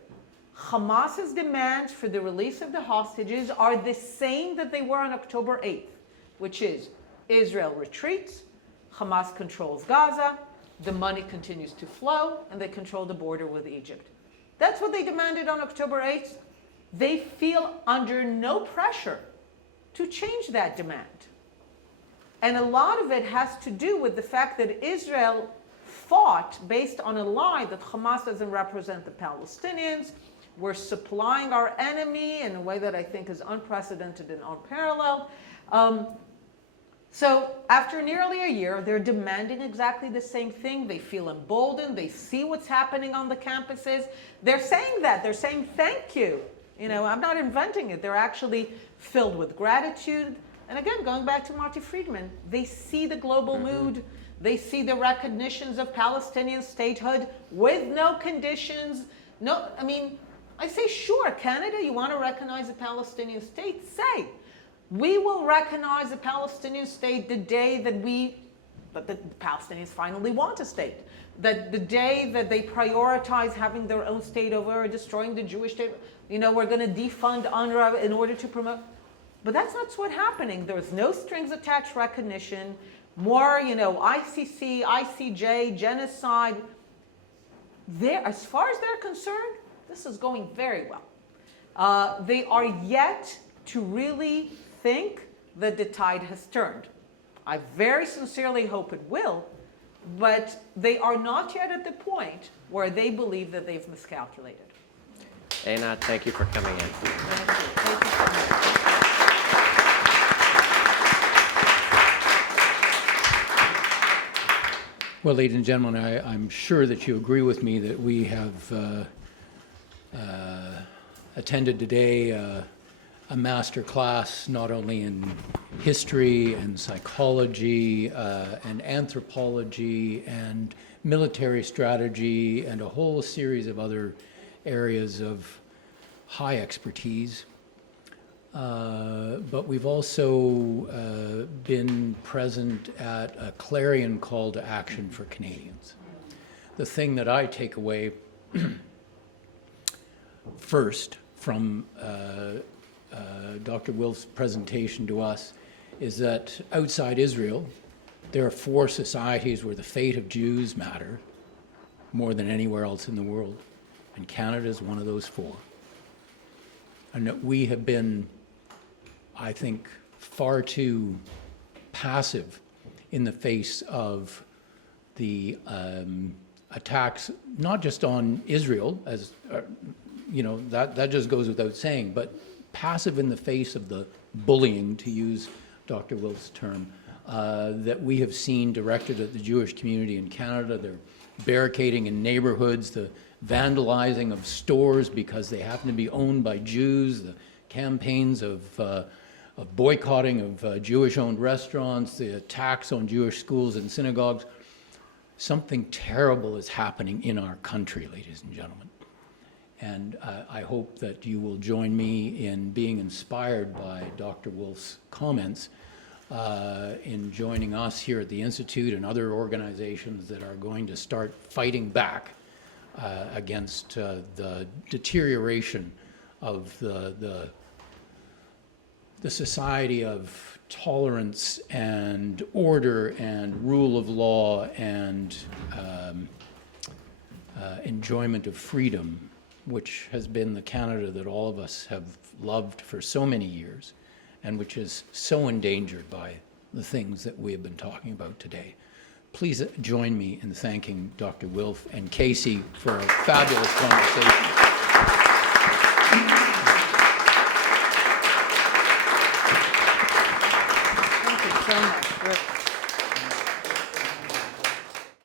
Hamas's demands for the release of the hostages are the same that they were on October 8th, which is Israel retreats, Hamas controls Gaza, the money continues to flow, and they control the border with Egypt. That's what they demanded on October 8th. They feel under no pressure to change that demand. And a lot of it has to do with the fact that Israel fought based on a lie that Hamas doesn't represent the Palestinians. We're supplying our enemy in a way that I think is unprecedented and unparalleled. So after nearly a year, they're demanding exactly the same thing. They feel emboldened. They see what's happening on the campuses. They're saying that. They're saying thank you. You know, I'm not inventing it. They're actually filled with gratitude. And again, going back to Marty Friedman, they see the global mood. They see the recognitions of Palestinian statehood with no conditions. No, I mean, I say, sure, Canada, you want to recognize a Palestinian state? Say. We will recognize a Palestinian state the day that the Palestinians finally want a state. That the day that they prioritize having their own state over destroying the Jewish state, you know, we're going to defund UNRWA in order to promote. But that's not what's happening. There's no strings attached recognition. More, you know, ICC, ICJ, genocide. As far as they're concerned, this is going very well. They are yet to really think that the tide has turned. I very sincerely hope it will, but they are not yet at the point where they believe that they've miscalculated. Einat, thank you for coming in. Thank you. Thank you so much. Well, ladies and gentlemen, I'm sure that you agree with me that we have attended today a master class not only in history and psychology and anthropology and military strategy and a whole series of other areas of high expertise. But we've also been present at a clarion call to action for Canadians. The thing that I take away first from Dr. Wilf's presentation to us is that outside Israel, there are 4 societies where the fate of Jews matter more than anywhere else in the world, and Canada is one of those 4. And that we have been, I think, far too passive in the face of the attacks, not just on Israel, as you know, that just goes without saying, but passive in the face of the bullying, to use Dr. Wilf's term, that we have seen directed at the Jewish community in Canada. They're barricading in neighborhoods, the vandalizing of stores because they happen to be owned by Jews, the campaigns of boycotting of Jewish-owned restaurants, the attacks on Jewish schools and synagogues. Something terrible is happening in our country, ladies and gentlemen. And I hope that you will join me in being inspired by Dr. Wilf's comments in joining us here at the Institute and other organizations that are going to start fighting back against the deterioration of the society of tolerance and order and rule of law and enjoyment of freedom, which has been the Canada that all of us have loved for so many years, and which is so endangered by the things that we have been talking about today. Please join me in thanking Dr. Wilf and Casey for a fabulous conversation. Thank you so much.